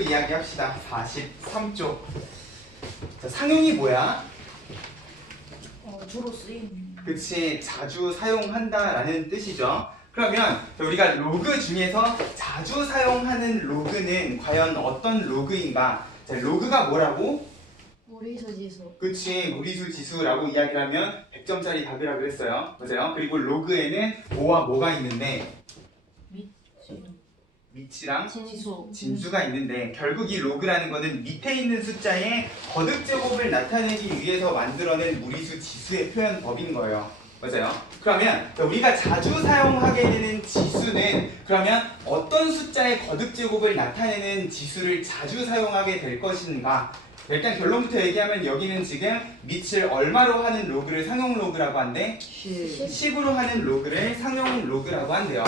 상용로 이야기합시다. 43쪽. 자, 상용이 뭐야? 주로 쓰이는. 그치, 자주 사용한다라는 뜻이죠. 그러면 우리가 로그 중에서 자주 사용하는 로그는 과연 어떤 로그인가? 자, 로그가 뭐라고? 무리수 지수. 그치, 무리수 지수라고 이야기를 하면 100점짜리 답이라고 그랬어요. 맞아요? 그리고 로그에는 뭐와 뭐가 있는데 밑이랑 진수. 진수가 있는데 결국 이 로그라는 거는 밑에 있는 숫자의 거듭 제곱을 나타내기 위해서 만들어낸 무리수 지수의 표현법인 거예요. 맞아요? 그러면 우리가 자주 사용하게 되는 지수는 그러면 어떤 숫자의 거듭 제곱을 나타내는 지수를 자주 사용하게 될 것인가? 일단 결론부터 얘기하면 여기는 지금 밑을 얼마로 하는 로그를 상용 로그라고 한대? 10으로 하는 로그를 상용 로그라고 한대요.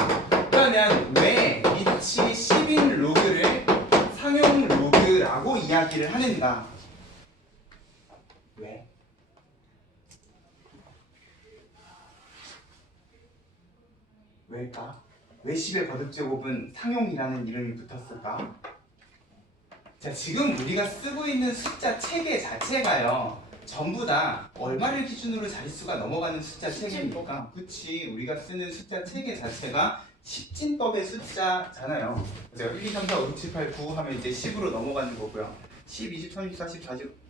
그러면 왜 밑이 10인 로그를 상용 로그라고 이야기를 하는가? 왜? 왜일까? 왜 10의 거듭제곱은 상용이라는 이름이 붙었을까? 자, 지금 우리가 쓰고 있는 숫자 체계 자체가요, 전부 다 얼마를 기준으로 자릿수가 넘어가는 숫자 체계입니까? 그치, 우리가 쓰는 숫자 체계 자체가 십진법의 숫자잖아요. 그죠? 1, 2, 3, 4, 5, 6, 7, 8, 9 하면 이제 10으로 넘어가는 거고요. 10, 20, 30, 40, 40,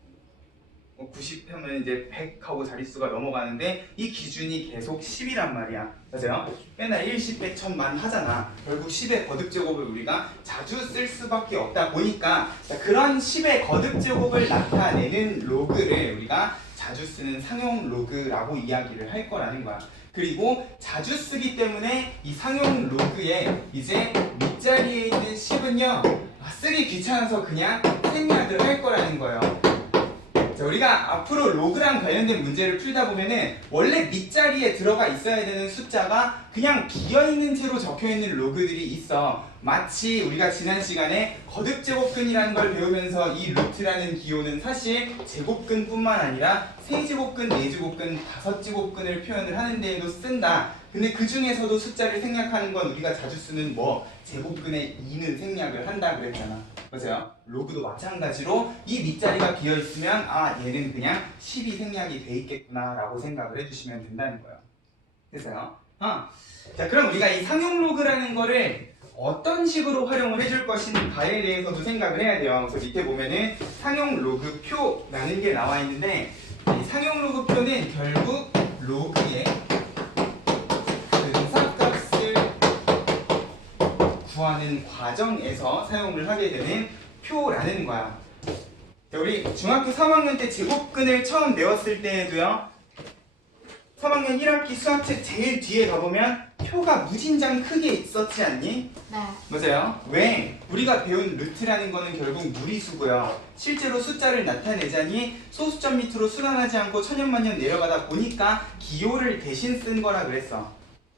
90 하면 이제 100하고 자릿수가 넘어가는데 이 기준이 계속 10이란 말이야. 맞아요? 맨날 1, 10, 100, 1000만 하잖아. 결국 10의 거듭제곱을 우리가 자주 쓸 수밖에 없다 보니까 자, 그런 10의 거듭제곱을 나타내는 로그를 우리가 자주 쓰는 상용 로그라고 이야기를 할 거라는 거야. 그리고 자주 쓰기 때문에 이 상용 로그에 이제 밑자리에 있는 10은요 쓰기 귀찮아서 그냥 생략을 할 거라는 거예요. 자, 우리가 앞으로 로그랑 관련된 문제를 풀다 보면은 원래 밑자리에 들어가 있어야 되는 숫자가 그냥 비어있는 채로 적혀있는 로그들이 있어. 마치 우리가 지난 시간에 거듭제곱근이라는 걸 배우면서 이 루트라는 기호는 사실 제곱근뿐만 아니라 세제곱근, 네제곱근, 다섯제곱근을 표현을 하는 데에도 쓴다. 근데 그 중에서도 숫자를 생략하는 건 우리가 자주 쓰는 제곱근의 2는 생략을 한다 그랬잖아. 맞아요? 로그도 마찬가지로 이 밑자리가 비어있으면 얘는 그냥 10이 생략이 돼 있겠구나 라고 생각을 해주시면 된다는 거예요. 됐어요? 자, 그럼 우리가 이 상용 로그라는 거를 어떤 식으로 활용을 해줄 것인가에 대해서도 생각을 해야 돼요. 그래서 밑에 보면은 상용 로그 표라는 게 나와 있는데 이 상용 로그 표는 결국 로그의 근사값을 구하는 과정에서 사용을 하게 되는 표라는 거야. 자, 우리 중학교 3학년 때 제곱근을 처음 배웠을 때에도요 3학년 1학기 수학책 제일 뒤에 가보면 표가 무진장 크게 있었지 않니? 네. 맞아요. 왜? 우리가 배운 루트라는 거는 결국 무리수고요. 실제로 숫자를 나타내자니 소수점 밑으로 순환하지 않고 천연만년 내려가다 보니까 기호를 대신 쓴 거라 그랬어.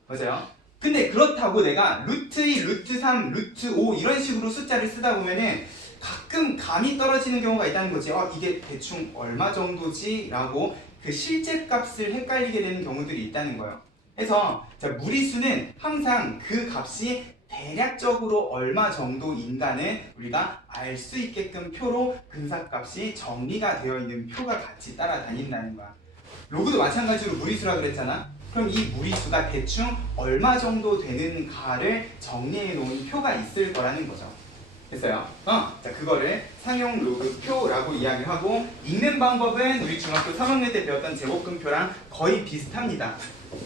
맞아요. 근데 그렇다고 내가 루트 2, 루트 3, 루트 5 이런 식으로 숫자를 쓰다 보면은 가끔 감이 떨어지는 경우가 있다는 거지. 이게 대충 얼마 정도지? 라고 그 실제 값을 헷갈리게 되는 경우들이 있다는 거예요. 그래서 자, 무리수는 항상 그 값이 대략적으로 얼마 정도인가는 우리가 알 수 있게끔 표로 근사값이 정리가 되어 있는 표가 같이 따라다닌다는 거야. 로그도 마찬가지로 무리수라 그랬잖아. 그럼 이 무리수가 대충 얼마 정도 되는가를 정리해 놓은 표가 있을 거라는 거죠. 됐어요? 자, 그거를 상용 로그 표라고 이야기하고 읽는 방법은 우리 중학교 3학년 때 배웠던 제곱근표랑 거의 비슷합니다.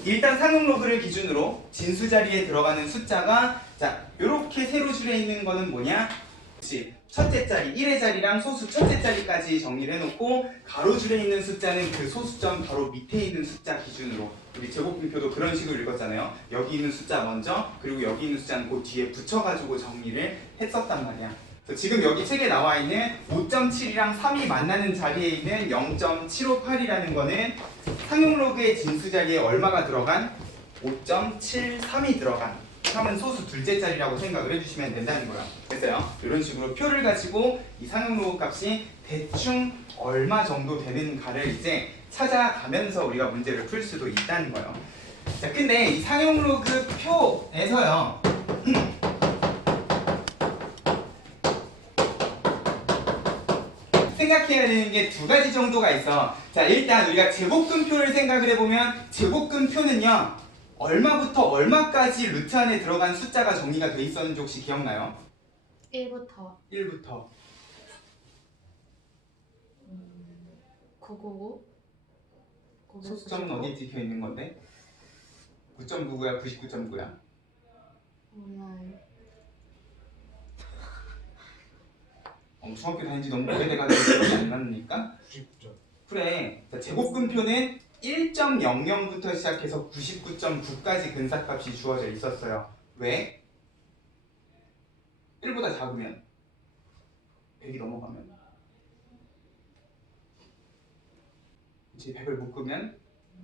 일단 상용 로그를 기준으로 진수 자리에 들어가는 숫자가 자, 요렇게 세로줄에 있는 거는 뭐냐? 혹시 첫째 자리, 1의 자리랑 소수 첫째 자리까지 정리를 해놓고 가로줄에 있는 숫자는 그 소수점 바로 밑에 있는 숫자 기준으로 우리 제곱분표도 그런 식으로 읽었잖아요. 여기 있는 숫자 먼저 그리고 여기 있는 숫자는 그 뒤에 붙여가지고 정리를 했었단 말이야. 그래서 지금 여기 책에 나와 있는 5.7이랑 3이 만나는 자리에 있는 0.758이라는 거는 상용 로그의 진수 자리에 얼마가 들어간? 5.73이 들어간 3은 소수 둘째 자리라고 생각을 해주시면 된다는 거야. 됐어요? 이런 식으로 표를 가지고 이 상용 로그 값이 대충 얼마 정도 되는가를 이제 찾아가면서 우리가 문제를 풀 수도 있다는 거예요. 자, 근데 이 상용 로그 표에서요 생각해야 되는 게 두 가지 정도가 있어. 자, 일단 우리가 제곱근표를 생각을 해보면 제곱근표는요 얼마부터 얼마까지 루트 안에 들어간 숫자가 정리가 돼 있었는지 혹시 기억나요? 1부터 1부터 999 소수점은 어디에 찍혀 있는 건데? 9.99야 99.9야? 몰라요. 중학교 다닌 지 너무 오래돼가지고 기억이 안 나니까? 99점. 그래. 자, 제곱근표는 1.00부터 시작해서 99.9까지 근사값이 주어져 있었어요. 왜? 1보다 작으면 100이 넘어가면 그치, 100을 묶으면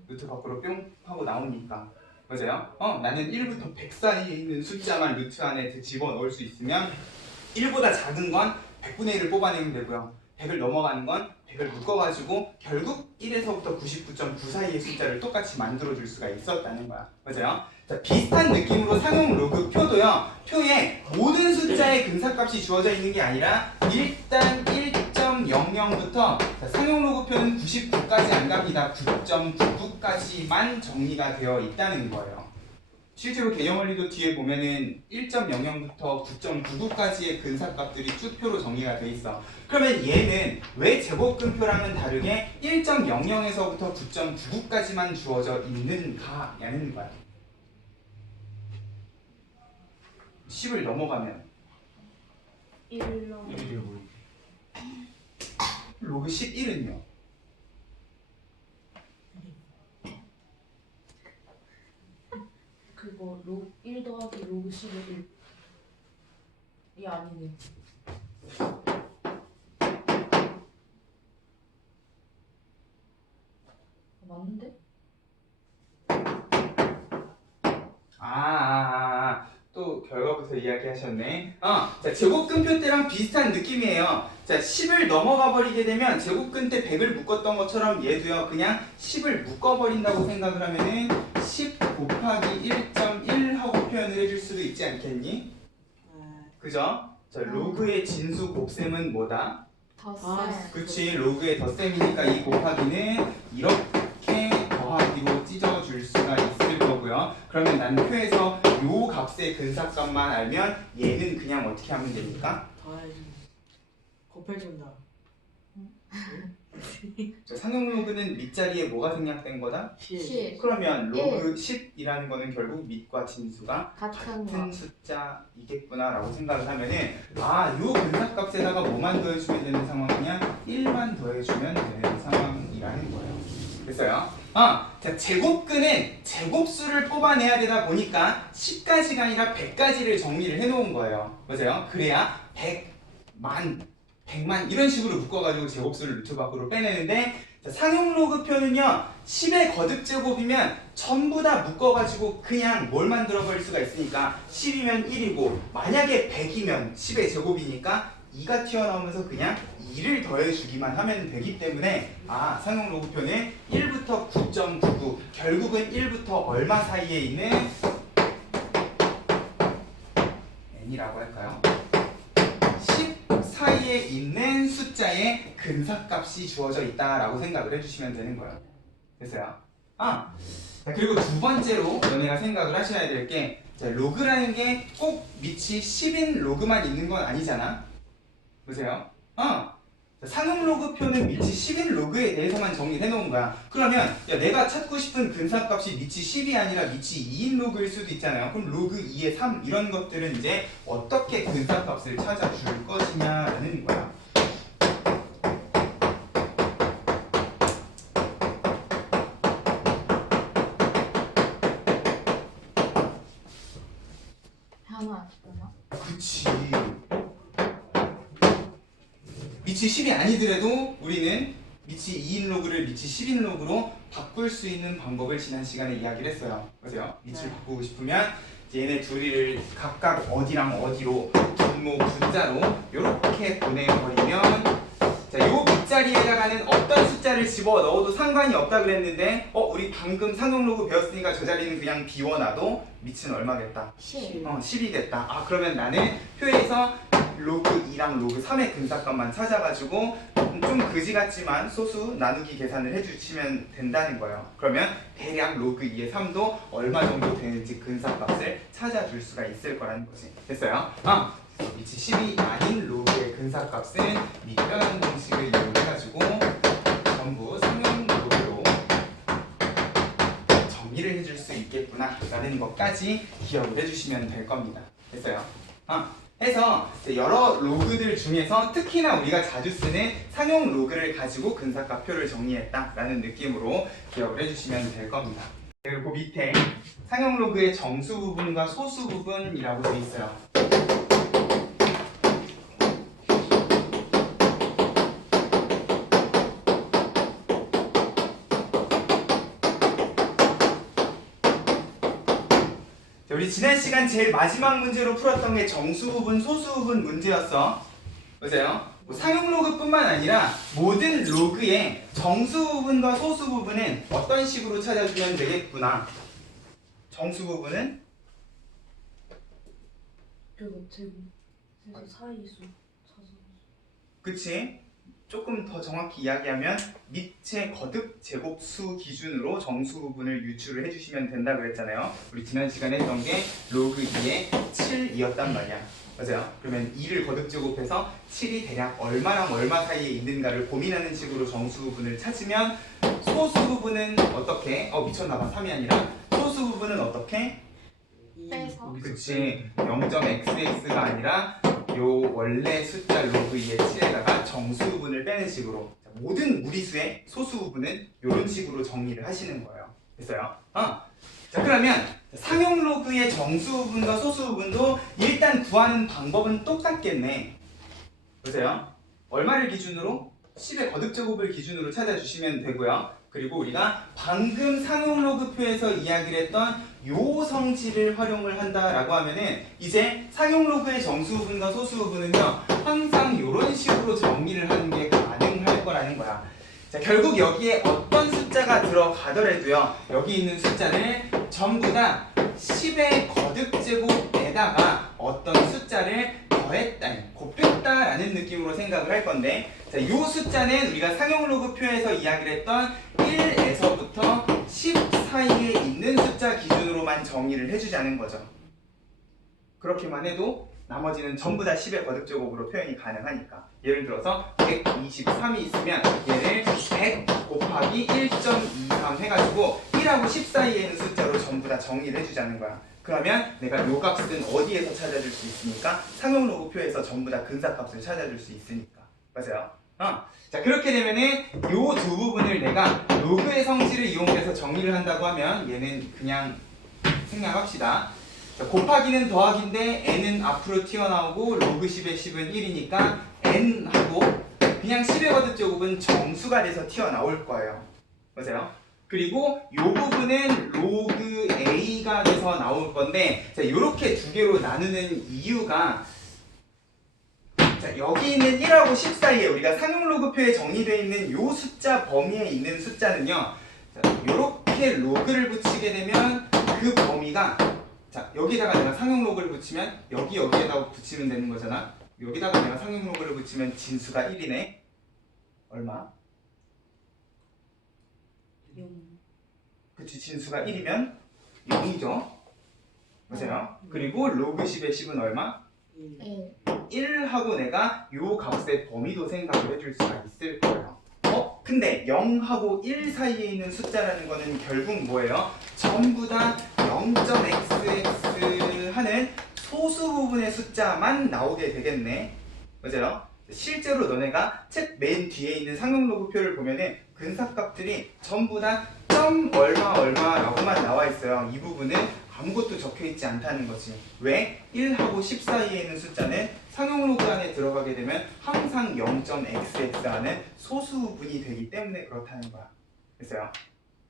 루트 밖으로 뿅 하고 나오니까 맞아요? 나는 1부터 100 사이에 있는 숫자만 루트 안에 집어넣을 수 있으면 1보다 작은 건 100분의 1을 뽑아내면 되고요. 100을 넘어가는 건 100을 묶어가지고 결국 1에서부터 99.9 사이의 숫자를 똑같이 만들어줄 수가 있었다는 거야. 맞아요? 자, 비슷한 느낌으로 상용 로그 표도요. 표에 모든 숫자의 근사값이 주어져 있는 게 아니라 일단 1.00부터 상용 로그 표는 99까지 안 갑니다. 9.99까지만 정리가 되어 있다는 거예요. 실제로 개념 원리도 뒤에 보면은 1.00부터 9.99까지의 근사값들이 쭉 표로 정리가 돼 있어. 그러면 얘는 왜 제곱근표랑은 다르게 1.00에서부터 9.99까지만 주어져 있는가라는 거야. 10을 넘어가면 1로 이게 뭐? 로그 11은요? 그거 1 더하기 로그 11이 아니네. 맞는데? 또 결과부터 이야기하셨네. 자, 제곱근표 때랑 비슷한 느낌이에요. 자, 10을 넘어가 버리게 되면 제곱근 때 100을 묶었던 것처럼 얘도요, 그냥 10을 묶어버린다고 생각을 하면은 10 곱하기 1.1 하고 표현을 해줄 수도 있지 않겠니? 그죠? 자, 로그의 진수 곱셈은 뭐다? 덧셈. 그치, 로그의 덧셈이니까 이 곱하기는 이렇게 더하기로 찢어줄 수가 있을 거고요. 그러면 나는 표에서 요 값의 근사값만 알면 얘는 그냥 어떻게 하면 됩니까? 더해지. 곱해준다. 자, 상용 로그는 밑자리에 뭐가 생략된 거다? 10 그러면 로그 10이라는 거는 결국 밑과 진수가 같은 거. 같은 숫자이겠구나 라고 생각을 하면은 요 근사값에다가 뭐만 더해주면 되는 상황이냐? 1만 더해주면 되는 상황이라는 거예요. 됐어요? 자, 제곱근은 제곱수를 뽑아내야 되다 보니까 10가지가 아니라 100가지를 정리를 해놓은 거예요. 맞아요? 그래야 100, 만, 100만 이런 식으로 묶어가지고 제곱수를 루트 밖으로 빼내는데 자, 상용 로그표는요 10의 거듭제곱이면 전부 다 묶어가지고 그냥 뭘 만들어버릴 수가 있으니까 10이면 1이고 만약에 100이면 10의 제곱이니까 2가 튀어나오면서 그냥 2를 더해주기만 하면 되기 때문에 상용 로그표는 1부터 9.99 결국은 1부터 얼마 사이에 있는 n이라고 할까요? 10 사이에 있는 숫자의 근사값이 주어져 있다라고 생각을 해주시면 되는 거예요. 됐어요? 자, 그리고 두 번째로 너네가 생각을 하셔야 될 게 로그라는 게 꼭 밑이 10인 로그만 있는 건 아니잖아. 보세요. 상용 로그표는 밑이 10인 로그에 대해서만 정리를 해놓은 거야. 그러면 내가 찾고 싶은 근사값이 밑이 10이 아니라 밑이 2인 로그일 수도 있잖아요. 그럼 로그 2의 3 이런 것들은 이제 어떻게 근사값을 찾아줄 것이냐라는 거야. 그치. 밑이 10이 아니더라도 우리는 밑이 2인 로그를 밑이 10인 로그로 바꿀 수 있는 방법을 지난 시간에 이야기를 했어요. 그죠? 밑을 바꾸고 싶으면 얘네 둘이를 각각 어디랑 어디로 분모 분자로 이렇게 보내버리면 자, 요 밑자리에다가는 어떤 숫자를 집어 넣어도 상관이 없다 그랬는데 우리 방금 상용 로그 배웠으니까 저 자리는 그냥 비워놔도 밑은 얼마겠다? 10 10이 됐다. 그러면 나는 표에서 로그 2랑 로그 3의 근사값만 찾아가지고 좀 그지 같지만 소수 나누기 계산을 해주시면 된다는 거예요. 그러면 대략 로그 2의 3도 얼마 정도 되는지 근사값을 찾아줄 수가 있을 거라는 거지. 됐어요? 위치 10이 아닌 로그의 근사값은 밑변환 공식을 이용해가지고 전부 상용 로그로 정리를 해줄 수 있겠구나 라는 것까지 기억을 해주시면 될 겁니다. 됐어요? 해서 여러 로그들 중에서 특히나 우리가 자주 쓰는 상용 로그를 가지고 근사값표를 정리했다라는 느낌으로 기억을 해주시면 될 겁니다. 그리고 밑에 상용 로그의 정수 부분과 소수 부분이라고 되어 있어요. 우리 지난 시간 제일 마지막 문제로 풀었던 게 정수 부분, 소수 부분 문제였어. 보세요. 상용 로그뿐만 아니라 모든 로그의 정수 부분과 소수 부분은 어떤 식으로 찾아주면 되겠구나. 정수 부분은 제곱 제곱 그래서 사이수 차수. 그치? 조금 더 정확히 이야기하면 밑의 거듭 제곱수 기준으로 정수 부분을 유추를 해주시면 된다 그랬잖아요. 우리 지난 시간에 했던 게 로그 2의 7이었단 말이야. 맞아요? 그러면 2를 거듭 제곱해서 7이 대략 얼마랑 얼마 사이에 있는가를 고민하는 식으로 정수 부분을 찾으면 소수 부분은 어떻게? 미쳤나봐. 3이 아니라 소수 부분은 어떻게? 빼서. 그치. 0.xx가 아니라 요 원래 숫자 로그 2의 7에다가 정수 부분을 빼는 식으로 모든 무리수의 소수 부분은 이런 식으로 정리를 하시는 거예요. 됐어요? 자 그러면 상용 로그의 정수 부분과 소수 부분도 일단 구하는 방법은 똑같겠네. 보세요. 얼마를 기준으로? 10의 거듭제곱을 기준으로 찾아주시면 되고요. 그리고 우리가 방금 상용 로그표에서 이야기를 했던 요 성질을 활용을 한다라고 하면은 이제 상용 로그의 정수 부분과 소수 부분은요 항상 이런 식으로 정리를 하는 게 가능할 거라는 거야. 자 결국 여기에 어떤 숫자가 들어가더라도요 여기 있는 숫자를 전부 다 10의 거듭제곱에다가 어떤 숫자를 더했다, 곱했다라는 느낌으로 생각을 할 건데 자, 이 숫자는 우리가 상용 로그표에서 이야기를 했던 1에서부터 10 사이에 있는 숫자 기준으로만 정리를 해주자는 거죠. 그렇게만 해도 나머지는 전부 다 10의 거듭제곱으로 표현이 가능하니까 예를 들어서 123이 있으면 얘를 100 곱하기 1.23 해가지고 1하고 10 사이에 있는 숫자로 전부 다 정리를 해주자는 거야. 그러면 내가 요 값은 어디에서 찾아줄 수 있습니까? 상용 로그표에서 전부 다 근사값을 찾아줄 수 있으니까. 맞아요? 자 그렇게 되면은 요 두 부분을 내가 로그의 성질을 이용해서 정리를 한다고 하면 얘는 그냥 생략합시다. 자, 곱하기는 더하기인데 n은 앞으로 튀어나오고 로그 10의 10은 1이니까 n하고 그냥 10의 거듭제곱은 정수가 돼서 튀어나올 거예요. 맞아요? 그리고 요 부분은 로그 a가 돼서 나올 건데 자, 요렇게 두 개로 나누는 이유가 자, 여기 있는 1하고 10 사이에 우리가 상용 로그표에 정리되어 있는 요 숫자 범위에 있는 숫자는요 자, 요렇게 로그를 붙이게 되면 그 범위가 자 여기다가 내가 상용 로그를 붙이면 여기에다가 붙이면 되는 거잖아. 여기다가 내가 상용 로그를 붙이면 진수가 1이네. 얼마? 0. 그치 진수가 1이면 0이죠. 맞아요? 그리고 로그 10의 10은 얼마? 1하고 내가 요 값의 범위도 생각을 해줄 수가 있을 거예요. 근데 0하고 1 사이에 있는 숫자라는 거는 결국 뭐예요? 전부 다 0.xx 하는 소수 부분의 숫자만 나오게 되겠네. 맞아요? 실제로 너네가 책 맨 뒤에 있는 상용 로그표를 보면은 근사값들이 전부 다 점 얼마 얼마라고만 나와 있어요. 이 부분은 아무것도 적혀 있지 않다는 거지. 왜? 1하고 10 사이에 있는 숫자는 상용 로그 안에 들어가게 되면 항상 0.xx 하는 소수 부분이 되기 때문에 그렇다는 거야. 됐어요?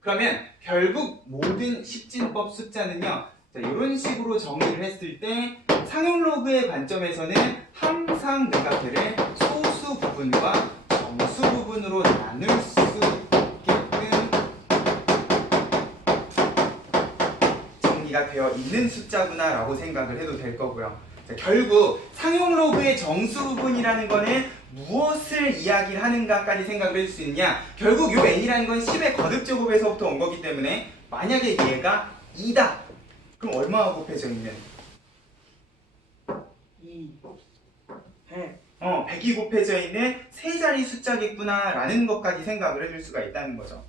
그러면 결국 모든 십진법 숫자는요. 이런 식으로 정리를 했을 때 상용 로그의 관점에서는 항상 내가 걔를 소수 부분과 정수 부분으로 나눌 수 있게끔 정리가 되어 있는 숫자구나 라고 생각을 해도 될 거고요. 자, 결국 상용 로그의 정수 부분이라는 거는 무엇을 이야기를 하는가까지 생각을 해줄 수 있느냐. 결국 요 n이라는 건 10의 거듭제곱에서부터 온 거기 때문에 만약에 얘가 2다. 그럼 얼마가 곱해져 있는? 2 100 100이 곱해져 있는 세 자리 숫자겠구나 라는 것까지 생각을 해줄 수가 있다는 거죠.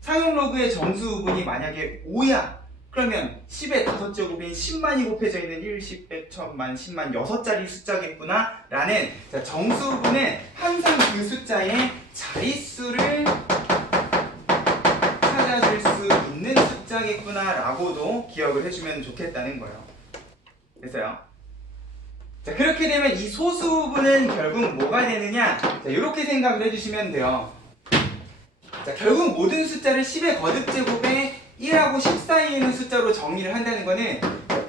상용 로그의 정수 부분이 만약에 5야. 그러면 10의 5제곱인 10만이 곱해져 있는 1, 10, 100, 1000만, 10만 6자리 숫자겠구나 라는 정수 부분은 항상 그 숫자의 자릿수를 찾아줄 수 있는 숫자겠구나 라고도 기억을 해주면 좋겠다는 거예요. 됐어요? 자, 그렇게 되면 이 소수 부분은 결국 뭐가 되느냐? 자, 이렇게 생각을 해주시면 돼요. 자, 결국 모든 숫자를 10의 거듭제곱에 1하고 10 사이에 있는 숫자로 정리를 한다는 거는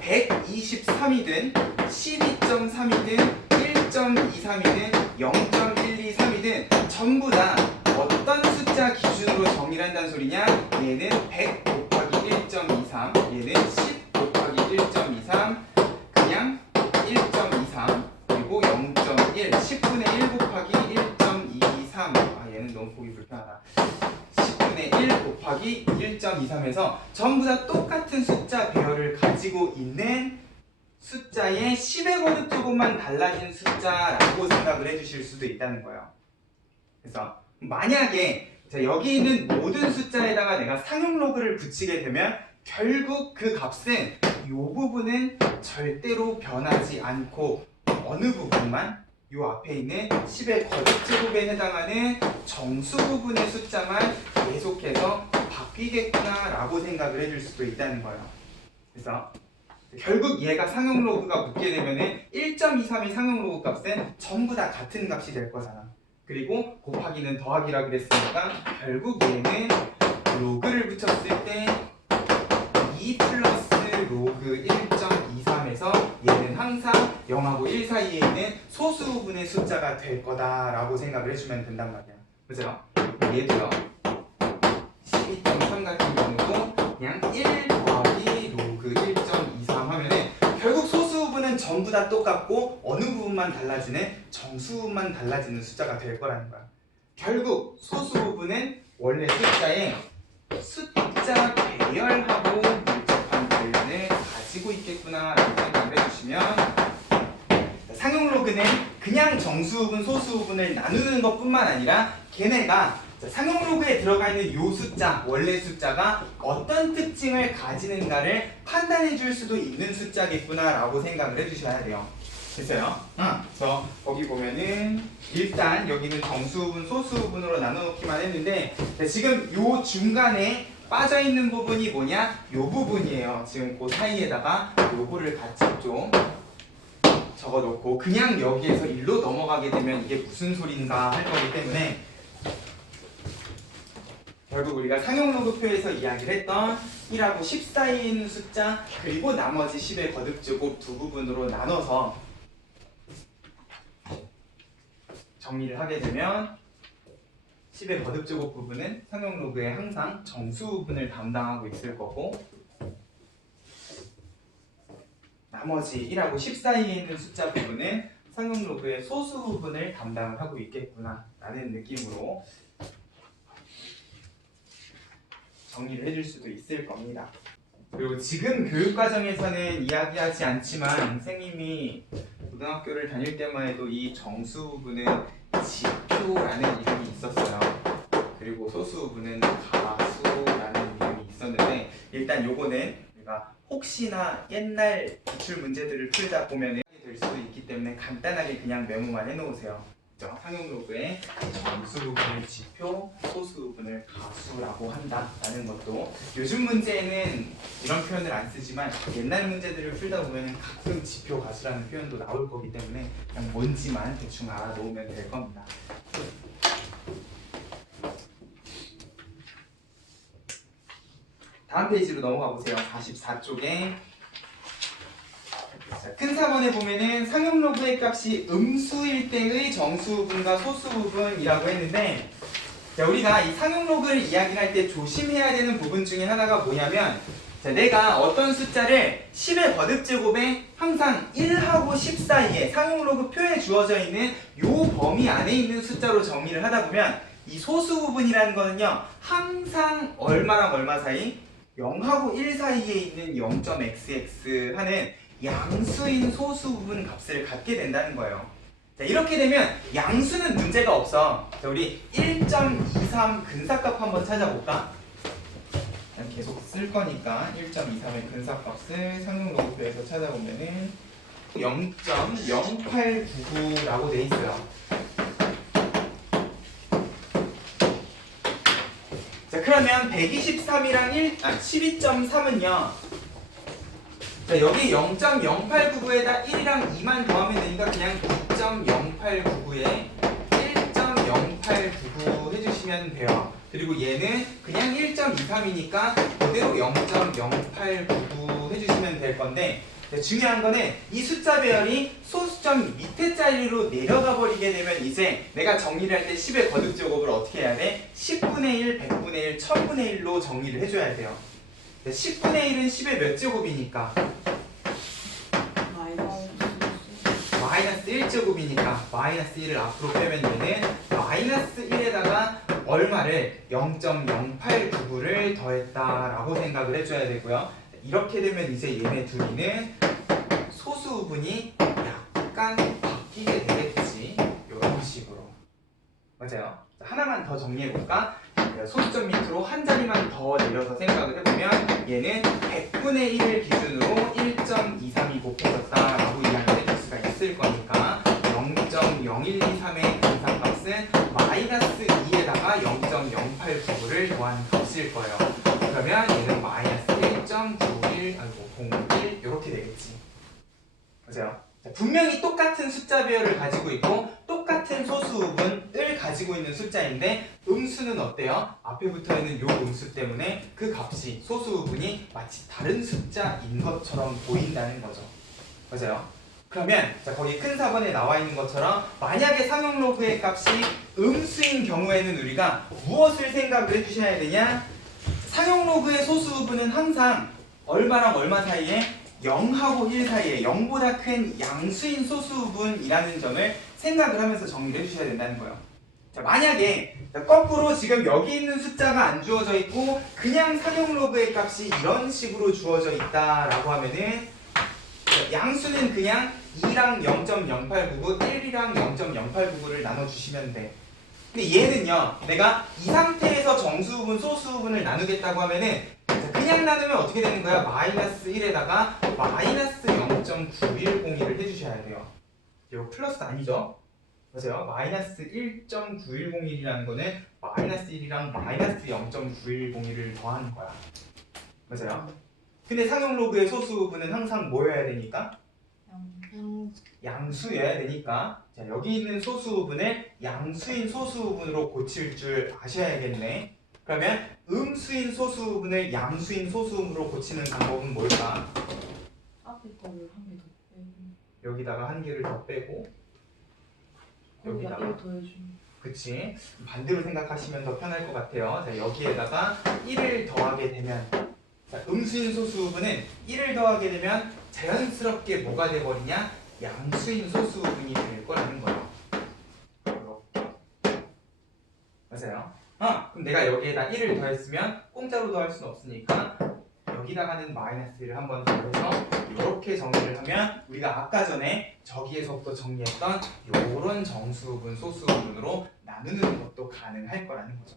123이든 12.3이든 1.23이든 0.123이든 전부 다 어떤 숫자 기준으로 정리를 한다는 소리냐? 얘는 100 곱하기 1.23, 얘는 10 곱하기 1.23, 그냥 1.23, 그리고 0.1, 10분의 1 곱하기 1.23. 얘는 너무 보기 불편하다. 10분의 1 곱하기 1.23에서 전부 다 똑같은 숫자 배열을 가지고 있는 숫자의 10의 거듭제곱만 달라진 숫자라고 생각을 해주실 수도 있다는 거예요. 그래서 만약에 여기 있는 모든 숫자에다가 내가 상용 로그를 붙이게 되면 결국 그 값은 이 부분은 절대로 변하지 않고 어느 부분만 이 앞에 있는 10의 거듭제곱에 해당하는 정수 부분의 숫자만 계속해서 바뀌겠구나 라고 생각을 해줄 수도 있다는 거예요. 그래서 결국 얘가 상용 로그가 붙게 되면은 1.23의 상용 로그 값은 전부 다 같은 값이 될 거잖아. 그리고 곱하기는 더하기라 그랬으니까 결국 얘는 로그를 붙였을 때 2 플러스 로그 1.23에서 얘는 항상 0하고 1 사이에 있는 소수 부분의 숫자가 될 거다라고 생각을 해주면 된단 말이야. 그죠? 얘도요. 12.3 같은 경우도 그냥 1 더하기 로그 1.23 하면은 결국 소수 부분은 전부 다 똑같고 어느 부분만 달라지는 정수 부분만 달라지는 숫자가 될 거라는 거야. 결국 소수 부분은 원래 숫자의 숫자 배열하고 밀접한 관련을 가지고 있겠구나 라고 생각을 해주시면 상용 로그는 그냥 정수 부분, 소수 부분을 나누는 것뿐만 아니라 걔네가 상용 로그에 들어가 있는 요 숫자, 원래 숫자가 어떤 특징을 가지는가를 판단해 줄 수도 있는 숫자겠구나 라고 생각을 해주셔야 돼요. 됐어요? 그래서 거기 보면은 일단 여기는 정수 부분, 소수 부분으로 나눠놓기만 했는데 지금 요 중간에 빠져있는 부분이 뭐냐? 요 부분이에요. 지금 그 사이에다가 요거를 같이 좀 적어놓고 그냥 여기에서 일로 넘어가게 되면 이게 무슨 소린가 할 거기 때문에 결국 우리가 상용 로그표에서 이야기를 했던 1하고 10 사이에 있는 숫자 그리고 나머지 10의 거듭제곱 두 부분으로 나눠서 정리를 하게 되면 10의 거듭제곱 부분은 상용 로그에 항상 정수 부분을 담당하고 있을 거고 나머지 1하고 10 사이에 있는 숫자 부분은 상용 로그의 소수 부분을 담당을 하고 있겠구나 라는 느낌으로 정리를 해줄 수도 있을 겁니다. 그리고 지금 교육과정에서는 이야기하지 않지만 선생님이 고등학교를 다닐 때만 해도 이 정수 부분은 지표라는 이름이 있었어요. 그리고 소수 부분은 가수라는 이름이 있었는데 일단 요거는 우리가 혹시나 옛날 기출 문제들을 풀다 보면 될 수도 있기 때문에 간단하게 그냥 메모만 해놓으세요. 상용 로그의 정수 부분을 지표, 소수 부분을 가수라고 한다라는 것도 요즘 문제에는 이런 표현을 안 쓰지만 옛날 문제들을 풀다 보면 가끔 지표, 가수라는 표현도 나올 거기 때문에 그냥 뭔지만 대충 알아놓으면 될 겁니다. 다음 페이지로 넘어가 보세요. 44쪽에 자, 큰 4번에 보면은 상용 로그의 값이 음수일 때의 정수 부분과 소수 부분이라고 했는데 자, 우리가 이 상용 로그를 이야기할 때 조심해야 되는 부분 중에 하나가 뭐냐면 자, 내가 어떤 숫자를 10의 거듭제곱에 항상 1하고 10 사이에 상용로그 표에 주어져 있는 요 범위 안에 있는 숫자로 정의를 하다 보면 이 소수 부분이라는 거는요 항상 얼마랑 얼마 사이? 0하고 1 사이에 있는 0.xx 하는 양수인 소수 부분 값을 갖게 된다는 거예요. 자, 이렇게 되면 양수는 문제가 없어. 자, 우리 1.23 근사값 한번 찾아볼까? 그냥 계속 쓸 거니까 1.23의 근사값을 상용로그표에서 찾아보면은 0.0899라고 돼 있어요. 자, 그러면 123이랑 12.3은요. 자, 여기 0.0899에다 1이랑 2만 더하면 되니까 그냥 2.0899에 1.0899 해주시면 돼요. 그리고 얘는 그냥 1.23이니까 그대로 0.0899 해주시면 될 건데, 중요한 거는 이 숫자 배열이 소수점 밑에 자리로 내려가 버리게 되면 이제 내가 정리를 할 때 10의 거듭제곱을 어떻게 해야 돼? 10분의 1, 100분의 1, 1000분의 1로 정리를 해줘야 돼요. 10분의 1은 10의 몇 제곱이니까? 마이너스 1제곱이니까 마이너스 1을 앞으로 빼면 되는 마이너스 1에다가 얼마를 0.0899를 더했다라고 생각을 해줘야 되고요. 이렇게 되면 이제 얘네 둘이는 소수 부분이 약간 바뀌게 되겠지. 이런 식으로. 맞아요. 하나만 더 정리해볼까? 소수점 밑으로 한 자리만 더 내려서 생각을 해보면 얘는 100분의 1을 기준으로 1.23이 곱해졌다라고 이야기를 해줄 수가 있을 거니까 0.0123의 근사값은 마이너스 2에다가 0.0899를 더한 값일 거예요. 그러면 얘는 마이너스 1.91, 아이고 01 이렇게 되겠지. 맞아요. 자, 분명히 똑같은 숫자 배열을 가지고 있고 똑같은 소수분을 가지고 있는 숫자인데 음수는 어때요? 앞에 붙어있는 요 음수 때문에 그 값이 소수분이 마치 다른 숫자인 것처럼 보인다는 거죠. 맞아요. 그러면 자, 거기 큰 4번에 나와 있는 것처럼 만약에 상용로그의 값이 음수인 경우에는 우리가 무엇을 생각을 해주셔야 되냐? 상용로그의 소수분은 항상 얼마랑 얼마 사이에 0하고 1 사이에 0보다 큰 양수인 소수분이라는 점을 생각을 하면서 정리를 해주셔야 된다는 거예요. 자, 만약에 거꾸로 지금 여기 있는 숫자가 안 주어져 있고 그냥 상용로그의 값이 이런 식으로 주어져 있다라고 하면은 양수는 그냥 2랑 0.0899, 1이랑 0.0899를 나눠주시면 돼. 근데 얘는요, 내가 이 상태에서 정수부분, 소수부분을 나누겠다고 하면은 그냥 나누면 어떻게 되는 거야? 마이너스 1에다가 마이너스 0.9101을 해주셔야 돼요. 이거 플러스 아니죠? 맞아요. 마이너스 1.9101이라는 거는 마이너스 1이랑 마이너스 0.9101을 더하는 거야. 맞아요. 근데 상용로그의 소수부분은 항상 뭐여야 되니까? 양수여야 되니까 자, 여기 있는 소수부분을 양수인 소수부분으로 고칠 줄 아셔야겠네. 그러면 음수인 소수부분을 양수인 소수부분으로 고치는 방법은 뭘까? 앞에 거를 한 개 더 빼고 여기다가 한 개를 더 빼고 거기다 여기다가 1 더해주면 그치? 반대로 생각하시면 더 편할 것 같아요. 자, 여기에다가 1을 더하게 되면 자, 음수인 소수부분은 1을 더하게 되면 자연스럽게 뭐가 돼버리냐? 양수인 소수분이 될 거라는 거예요. 이렇게. 맞아요? 그럼 내가 여기에다 1을 더했으면 공짜로 더할 수는 없으니까 여기다가는 마이너스 1을 한번 더해서 이렇게 정리를 하면 우리가 아까 전에 저기에서부터 정리했던 요런 정수분, 소수분으로 나누는 것도 가능할 거라는 거죠.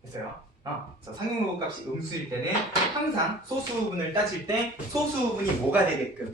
됐어요? 상용로그 값이 음수일 때는 항상 소수분을 따질 때 소수분이 뭐가 되게끔?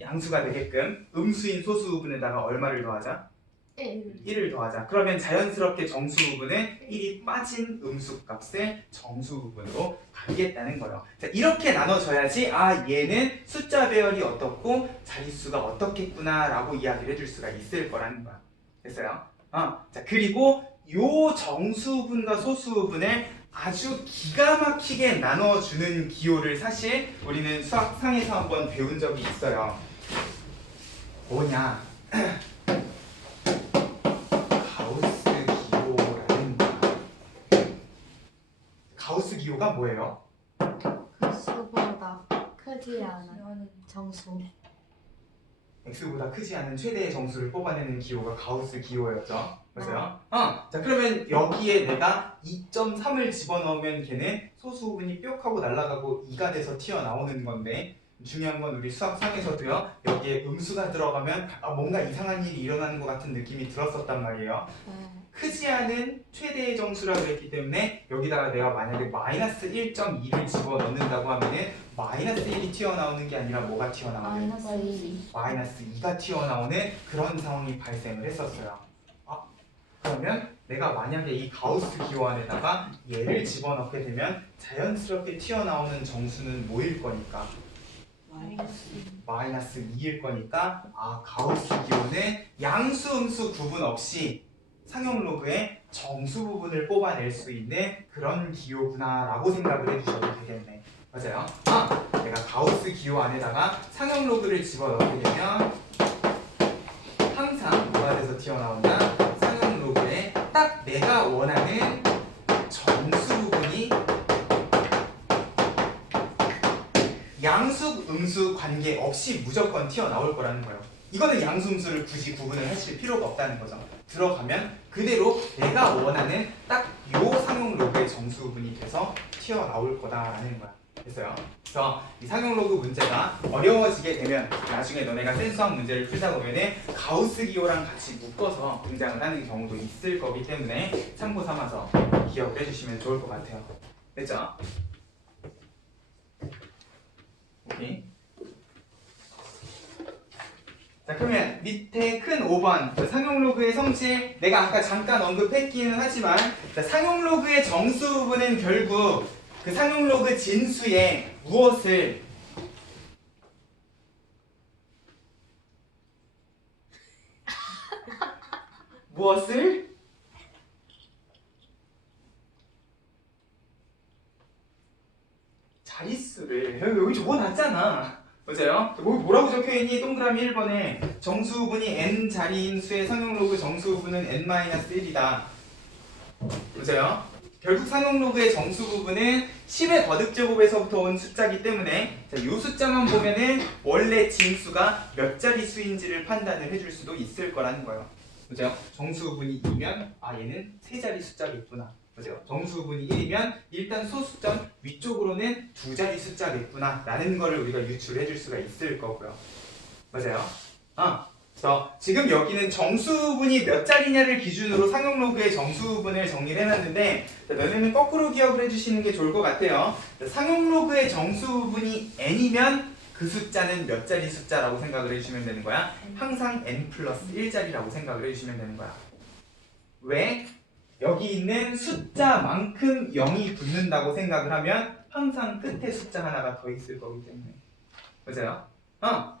양수가 되게끔 음수인 소수분에다가 얼마를 더하자? 1을 더하자. 그러면 자연스럽게 정수부분은 1이 빠진 음수값을 정수부분으로 갖겠다는 거예요. 자, 이렇게 나눠져야지 얘는 숫자 배열이 어떻고 자릿수가 어떻겠구나 라고 이야기를 해줄 수가 있을 거라는 거야. 됐어요? 자, 그리고 요 정수분과 소수분을 아주 기가 막히게 나눠주는 기호를 사실 우리는 수학상에서 한번 배운 적이 있어요. 뭐냐? 가우스 기호라는 거야. 가우스 기호가 뭐예요? 그 X보다 크지 않은 정수. x보다 크지 않은 최대의 정수를 뽑아내는 기호가 가우스 기호였죠. 맞아요? 자 그러면 여기에 내가 2.3을 집어넣으면 걔는 소수분이 뿅 하고 날아가고 2가 돼서 튀어나오는 건데 중요한 건 우리 수학상에서도요 여기에 음수가 들어가면 뭔가 이상한 일이 일어나는 것 같은 느낌이 들었었단 말이에요. 크지 않은 최대의 정수라고 했기 때문에 여기다가 내가 만약에 마이너스 1.2를 집어넣는다고 하면은 마이너스 1이 튀어나오는 게 아니라 뭐가 튀어나오는? 마이너스 2. 마이너스 2가 튀어나오는 그런 상황이 발생을 했었어요. 그러면 내가 만약에 이 가우스 기호 안에다가 얘를 집어넣게 되면 자연스럽게 튀어나오는 정수는 뭐일 거니까? 마이너스 2일 거니까 가우스 기호는 양수 음수 구분 없이 상용 로그의 정수 부분을 뽑아낼 수 있는 그런 기호구나 라고 생각을 해주셔도 되겠네. 맞아요? 내가 가우스 기호 안에다가 상용 로그를 집어넣게 되면 항상 뭐가 돼서 튀어나온다? 상용 로그에 딱 내가 원하는 정수 부분이 양수, 음수 관계없이 무조건 튀어나올 거라는 거예요. 이거는 양수, 음수를 굳이 구분을 하실 필요가 없다는 거죠. 들어가면 그대로 내가 원하는 딱 요 상용 로그의 정수 부분이 돼서 튀어나올 거다라는 거야. 됐어요? 그래서 이 상용 로그 문제가 어려워지게 되면 나중에 너네가 센수학 문제를 풀다 보면은 가우스 기호랑 같이 묶어서 등장을 하는 경우도 있을 거기 때문에 참고 삼아서 기억을 해주시면 좋을 것 같아요. 됐죠? 오케이. 자 그러면 밑에 큰 5번 상용 로그의 성질 내가 아까 잠깐 언급했기는 하지만 자, 상용 로그의 정수 부분은 결국 그 상용 로그 진수에 무엇을 자릿수를 여기 적어놨잖아. 맞아요? 뭐라고 적혀있니? 동그라미 1번에 정수분이 n자리인 수의 상용 로그 정수분은 n-1이다. 맞아요? 결국 상용 로그의 정수 부분은 10의 거듭제곱에서부터 온 숫자이기 때문에 자, 이 숫자만 보면은 원래 진수가 몇 자리 수인지를 판단을 해줄 수도 있을 거라는 거예요. 그죠? 정수 부분이 2면 얘는 세 자리 숫자겠구나. 그죠? 정수 부분이 1이면 일단 소수점 위쪽으로는 두 자리 숫자겠구나 라는 거를 우리가 유출해 줄 수가 있을 거고요. 맞아요? 그래서 지금 여기는 정수분이 몇 자리냐를 기준으로 상용 로그의 정수분을 정리를 해놨는데 너네는 거꾸로 기억을 해주시는 게 좋을 것 같아요. 상용 로그의 정수분이 n이면 그 숫자는 몇 자리 숫자라고 생각을 해주시면 되는 거야? 항상 n 플러스 1자리라고 생각을 해주시면 되는 거야. 왜? 여기 있는 숫자만큼 0이 붙는다고 생각을 하면 항상 끝에 숫자 하나가 더 있을 거기 때문에. 맞아요?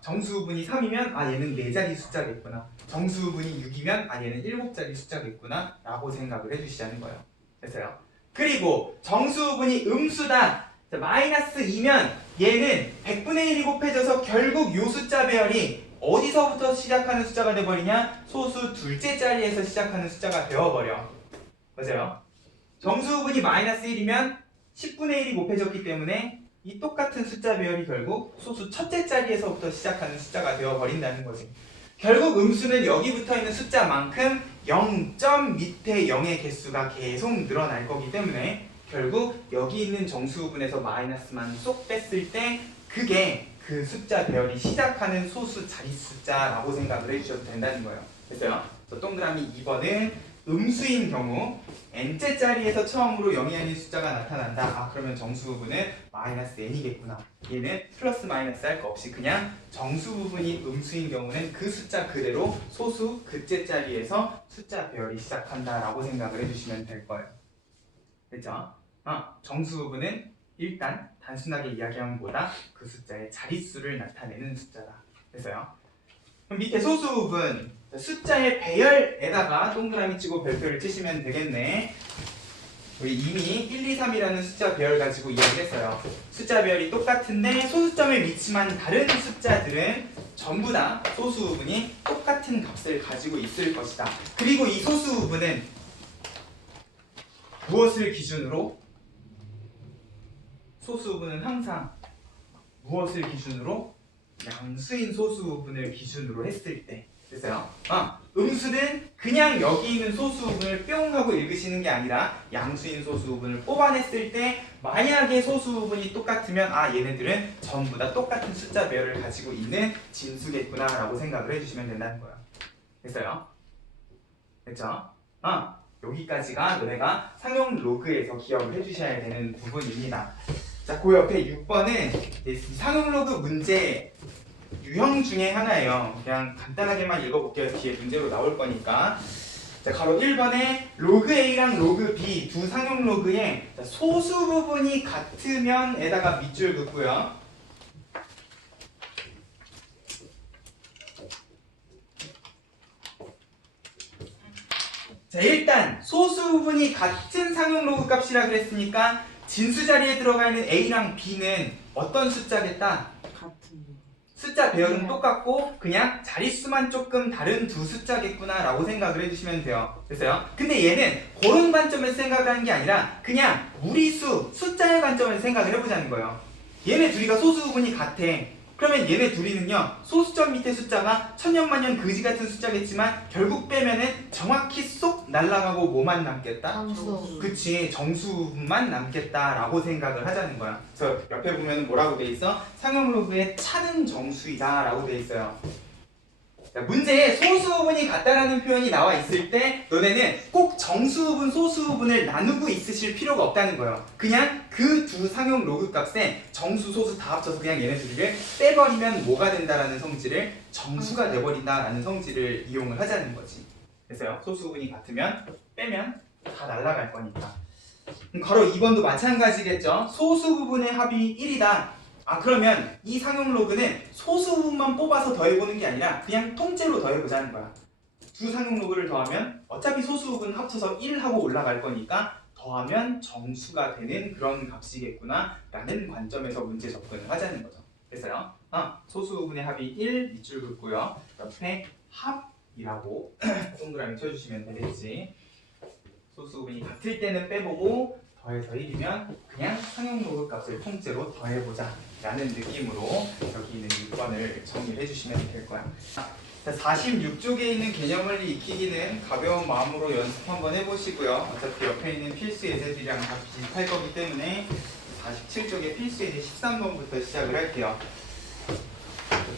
정수분이 3이면 얘는 4자리 숫자겠구나. 정수분이 6이면 얘는 7자리 숫자겠구나 라고 생각을 해주시자는 거예요. 됐어요? 그리고 정수분이 음수다. 자, 마이너스 2면 얘는 100분의 1이 곱해져서 결국 요 숫자 배열이 어디서부터 시작하는 숫자가 돼버리냐? 소수 둘째 자리에서 시작하는 숫자가 되어버려. 맞아요? 정수분이 마이너스 1이면 10분의 1이 곱해졌기 때문에 이 똑같은 숫자 배열이 결국 소수 첫째 자리에서부터 시작하는 숫자가 되어버린다는 거지. 결국 음수는 여기 붙어있는 숫자만큼 0점 밑에 0의 개수가 계속 늘어날 거기 때문에 결국 여기 있는 정수분에서 마이너스만 쏙 뺐을 때 그게 그 숫자 배열이 시작하는 소수 자릿 숫자라고 생각을 해주셔도 된다는 거예요. 됐어요? 그래서 동그라미 2번은 음수인 경우 n째 자리에서 처음으로 0이 아닌 숫자가 나타난다. 그러면 정수 부분은 마이너스 n이겠구나. 얘는 플러스 마이너스 할 거 없이 그냥 정수 부분이 음수인 경우는 그 숫자 그대로 소수 그째 자리에서 숫자 배열이 시작한다라고 생각을 해주시면 될 거예요. 됐죠? 정수 부분은 일단 단순하게 이야기하면 뭐다? 그 숫자의 자릿수를 나타내는 숫자다. 됐어요? 그럼 밑에 소수 부분 숫자의 배열에다가 동그라미 치고 별표를 치시면 되겠네. 우리 이미 1, 2, 3이라는 숫자 배열 가지고 이야기했어요. 숫자 배열이 똑같은데 소수점의 위치만 다른 숫자들은 전부 다 소수 부분이 똑같은 값을 가지고 있을 것이다. 그리고 이 소수 부분은 무엇을 기준으로? 소수 부분은 항상 무엇을 기준으로? 양수인 소수 부분을 기준으로 했을 때. 됐어요? 음수는 그냥 여기 있는 소수 부분을 뿅 하고 읽으시는 게 아니라 양수인 소수 부분을 뽑아냈을 때 만약에 소수 부분이 똑같으면 얘네들은 전부 다 똑같은 숫자 배열을 가지고 있는 진수겠구나 라고 생각을 해주시면 된다는 거예요. 됐어요? 됐죠? 여기까지가 너네가 상용 로그에서 기억을 해주셔야 되는 부분입니다. 자, 그 옆에 6번은 상용 로그 문제 유형 중에 하나예요. 그냥 간단하게만 읽어볼게요. 뒤에 문제로 나올 거니까. 자, 가로 1번에 로그 A랑 로그 B 두 상용 로그에 소수 부분이 같으면 에다가 밑줄 긋고요. 자, 일단 소수 부분이 같은 상용 로그 값이라 그랬으니까 진수 자리에 들어가 있는 A랑 B는 어떤 숫자겠다? 같은 거. 숫자 배열은 똑같고 그냥 자릿수만 조금 다른 두 숫자겠구나 라고 생각을 해주시면 돼요. 됐어요? 근데 얘는 그런 관점에서 생각을 하는 게 아니라 그냥 무리수, 숫자의 관점에서 생각을 해보자는 거예요. 얘네 둘이가 소수 부분이 같아. 그러면 얘네 둘이는요, 소수점 밑에 숫자가 천년만년 그지 같은 숫자겠지만 결국 빼면은 정확히 쏙 날아가고 뭐만 남겠다? 정수. 그치, 정수만 남겠다라고 생각을 하자는 거야. 그래서 옆에 보면 뭐라고 돼 있어? 상용 로그의 차는 정수이다라고 돼 있어요. 자, 문제에 소수 부분이 같다라는 표현이 나와 있을 때 너네는 꼭 정수 부분, 소수 부분을 나누고 있으실 필요가 없다는 거예요. 그냥 그 두 상용 로그 값에 정수, 소수 다 합쳐서 그냥 얘네 둘을 빼버리면 뭐가 된다라는 성질을 정수가 돼버린다라는 성질을 이용을 하자는 거지. 됐어요? 소수 부분이 같으면 빼면 다 날아갈 거니까. 가로 2번도 마찬가지겠죠? 소수 부분의 합이 1이다. 그러면 이 상용 로그는 소수 부분만 뽑아서 더해보는 게 아니라 그냥 통째로 더해보자는 거야. 두 상용 로그를 더하면 어차피 소수 부분 합쳐서 1하고 올라갈 거니까 더하면 정수가 되는 그런 값이겠구나 라는 관점에서 문제 접근을 하자는 거죠. 됐어요? 소수 부분의 합이 1 밑줄 긋고요. 옆에 합이라고 동그라미 쳐주시면 되겠지. 소수 부분이 같을 때는 빼보고 더해서 1이면 그냥 상용 로그 값을 통째로 더해보자 라는 느낌으로 여기 있는 6번을 정리를 해주시면 될 거야. 자, 46쪽에 있는 개념원리 익히기는 가벼운 마음으로 연습 한번 해보시고요. 어차피 옆에 있는 필수 예제들이랑 다 비슷할 거기 때문에 47쪽에 필수 예제 13번부터 시작을 할게요.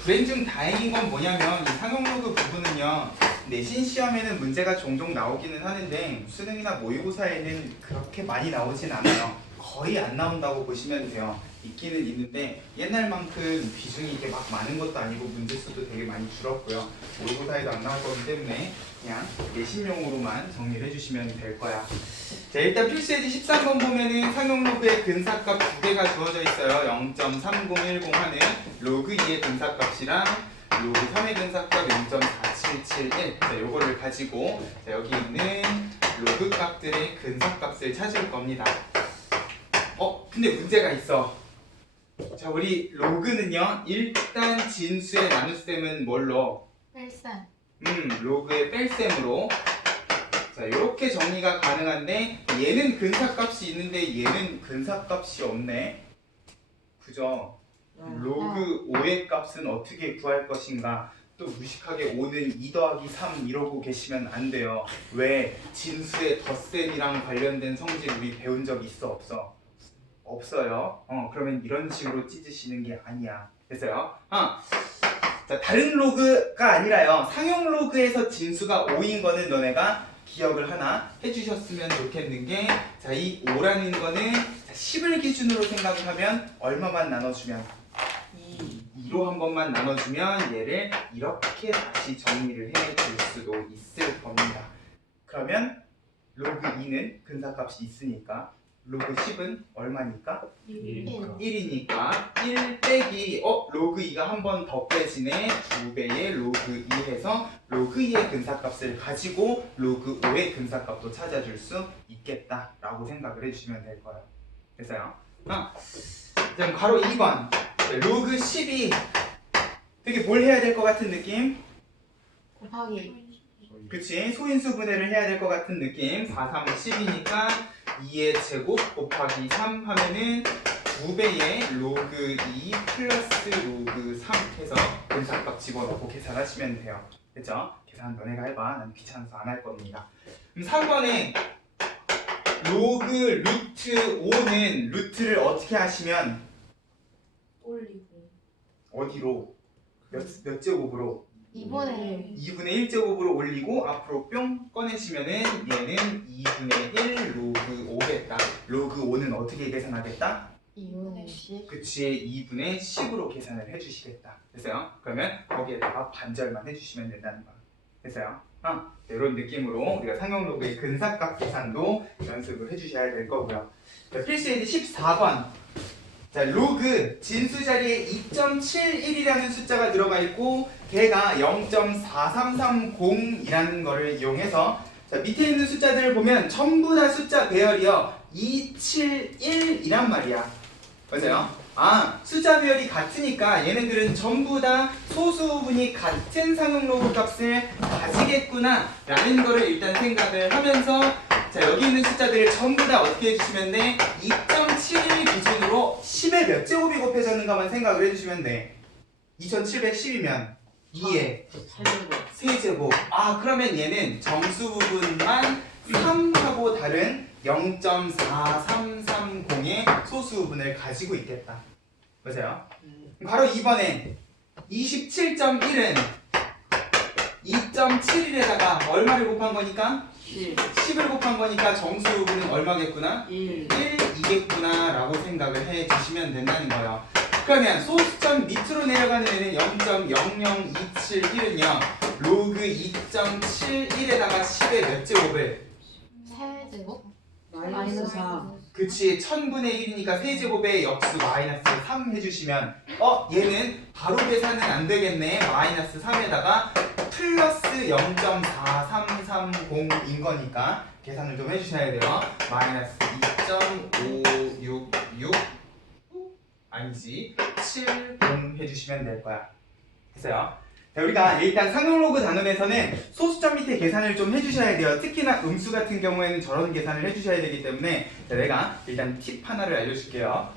불행 중 다행인 건 뭐냐면 이 상용 로그 부분은요, 내신 시험에는 문제가 종종 나오기는 하는데 수능이나 모의고사에는 그렇게 많이 나오진 않아요. 거의 안 나온다고 보시면 돼요. 있기는 있는데 옛날만큼 비중이 이게 막 많은 것도 아니고 문제 수도 되게 많이 줄었고요. 모의고사에도 안 나올 거기 때문에 그냥 내신용으로만 정리를 해주시면 될 거야. 자, 일단 필수예제 13번 보면은 상용 로그의 근사값 두 개가 주어져 있어요. 0.3010 하는 로그 2의 근사값이랑 로그 3의 근사값 0.4771. 자, 요거를 가지고 여기 있는 로그 값들의 근사값을 찾을 겁니다. 근데 문제가 있어. 자, 우리 로그는요, 일단 진수의 나눗셈은 뭘로? 뺄셈. 로그의 뺄셈으로. 자, 이렇게 정리가 가능한데 얘는 근사값이 있는데 얘는 근사값이 없네. 그죠? 로그 5의 값은 어떻게 구할 것인가? 또 무식하게 5는 2 더하기 3 이러고 계시면 안 돼요. 왜? 진수의 덧셈이랑 관련된 성질 우리 배운 적 있어 없어? 없어요. 그러면 이런 식으로 찢으시는 게 아니야. 됐어요? 자, 다른 로그가 아니라요, 상용 로그에서 진수가 5인 거는 너네가 기억을 하나 해주셨으면 좋겠는 게, 자, 이 5라는 거는 10을 기준으로 생각을 하면 얼마만 나눠주면 2로 한 번만 나눠주면 얘를 이렇게 다시 정리를 해줄 수도 있을 겁니다. 그러면 로그 2는 근사값이 있으니까 로그 10은 얼마니까? 1이니까 1 빼기 로그 2가 한 번 더 빼지네. 2배의 로그 2 해서 로그 2의 근사값을 가지고 로그 5의 근사값도 찾아줄 수 있겠다 라고 생각을 해주시면 될 거예요. 됐어요? 그럼 가로 2번 로그 10이 되게 뭘 해야 될 것 같은 느낌? 곱하기. 그치? 소인수 분해를 해야 될 것 같은 느낌. 4, 3, 10이니까 2의 제곱 곱하기 3 하면은 2배의 로그 2 플러스 로그 3 해서 근사값 집어넣고 계산하시면 돼요. 됐죠? 계산 너네가 해봐. 난 귀찮아서 안 할 겁니다. 그럼 3번에 로그 루트 5는 루트를 어떻게 하시면 올리고. 어디로? 몇 제곱으로? 2분의 2분의 1 제곱으로 올리고 앞으로 뿅 꺼내시면은 얘는 2분의 1 로그 5겠다. 로그 5는 어떻게 계산하겠다? 2분의 10. 그치, 2분의 10으로 계산을 해주시겠다. 됐어요? 그러면 거기에다가 반절만 해주시면 된다는 거야. 됐어요? 이런 느낌으로 우리가 상용로그의 근사값 계산도 연습을 해주셔야 될 거고요. 자, 필수예제 14번. 자, 로그 진수 자리에 2.71이라는 숫자가 들어가 있고 걔가 0.4330이라는 거를 이용해서 자, 밑에 있는 숫자들을 보면 전부 다 숫자 배열이요 271이란 말이야. 맞아요? 숫자 배열이 같으니까 얘네들은 전부 다 소수분이 같은 상용로그 값을 가지겠구나 라는 거를 일단 생각을 하면서 자, 여기 있는 숫자들을 전부 다 어떻게 해주시면 돼? 2.71 기준으로 10에 몇 제곱이 곱해졌는가만 생각을 해주시면 돼. 2710이면 2에 3제곱. 그러면 얘는 정수 부분만 3하고 다른 0.4330의 소수 부분을 가지고 있겠다. 맞아요? 바로 2번에 27.1은 2.71에다가 얼마를 곱한 거니까? 10을 곱한 거니까 정수 부분은 얼마겠구나? 1이겠구나 라고 생각을 해 주시면 된다는 거예요. 그러면 소수점 밑으로 내려가는 애는 0.00271은요 로그 2.71에다가 10의 몇 제곱을? 3제곱? 마이너스 4. 그치, 1000분의 1이니까 세제곱의 역수 마이너스 3 해주시면 얘는 바로 계산은 안 되겠네. 마이너스 3에다가 플러스 0.4330인 거니까 계산을 좀 해주셔야 돼요. 마이너스 2.566 아니지 70 해주시면 될 거야. 됐어요? 자, 우리가 일단 상용로그 단원에서는 소수점 밑에 계산을 좀 해주셔야 돼요. 특히나 음수 같은 경우에는 저런 계산을 해주셔야 되기 때문에 자, 내가 일단 팁 하나를 알려줄게요.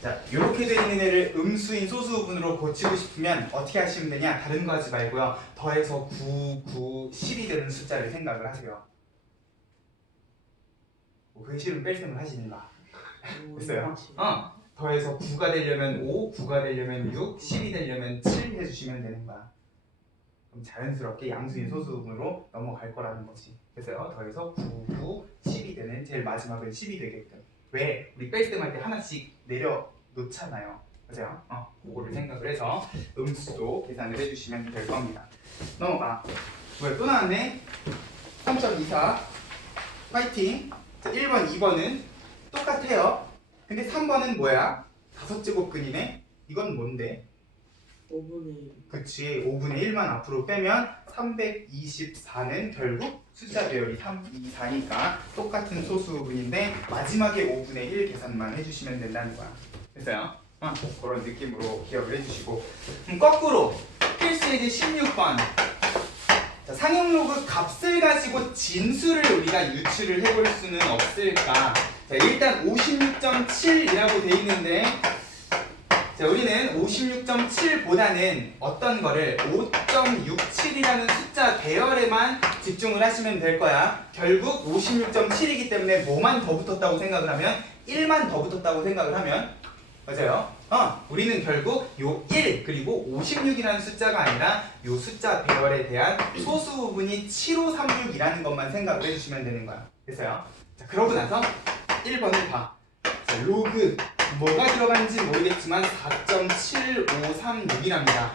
자, 이렇게 돼 있는 애를 음수인 소수분으로 고치고 싶으면 어떻게 하시면 되냐? 다른 거 하지 말고요. 더해서 9, 9, 10이 되는 숫자를 생각을 하세요. 그게 싫으면 뺄셈을 하시는가? 됐어요? 더해서 9가 되려면 5, 9가 되려면 6, 10이 되려면 7 해주시면 되는 거야. 그럼 자연스럽게 양수인 소수분으로 넘어갈 거라는 거지. 됐어요? 더해서 9, 9, 10이 되는 제일 마지막은 10이 되게끔. 왜? 우리 뺄셈할 때 하나씩 내려놓잖아요. 맞아요? 그거를 생각을 해서 음수도 계산을 해주시면 될 겁니다. 넘어가. 뭐야, 또 나왔네? 3.24 파이팅. 자, 1번, 2번은 똑같아요. 근데 3번은 뭐야? 5제곱근이네? 이건 뭔데? 5분의 1. 그치, 5분의 1만 앞으로 빼면 324는 결국 숫자 배열이 3, 2, 4니까 똑같은 소수분인데 마지막에 5분의 1 계산만 해주시면 된다는 거야. 됐어요? 그런 느낌으로 기억을 해주시고 거꾸로 필수예제 16번 자, 상용로그 값을 가지고 진수를 우리가 유출을 해볼 수는 없을까? 자, 일단 56.7이라고 돼 있는데 자, 우리는 56.7보다는 어떤 거를 5.67이라는 숫자 배열에만 집중을 하시면 될 거야. 결국 56.7이기 때문에 뭐만 더 붙었다고 생각을 하면 1만 더 붙었다고 생각을 하면 맞아요? 우리는 결국 요 1 그리고 56이라는 숫자가 아니라 요 숫자 배열에 대한 소수 부분이 7536이라는 것만 생각을 해주시면 되는 거야. 됐어요? 자, 그러고 나서 1번을 봐. 자, 로그 뭐가 들어간지 모르겠지만 4.7536이랍니다.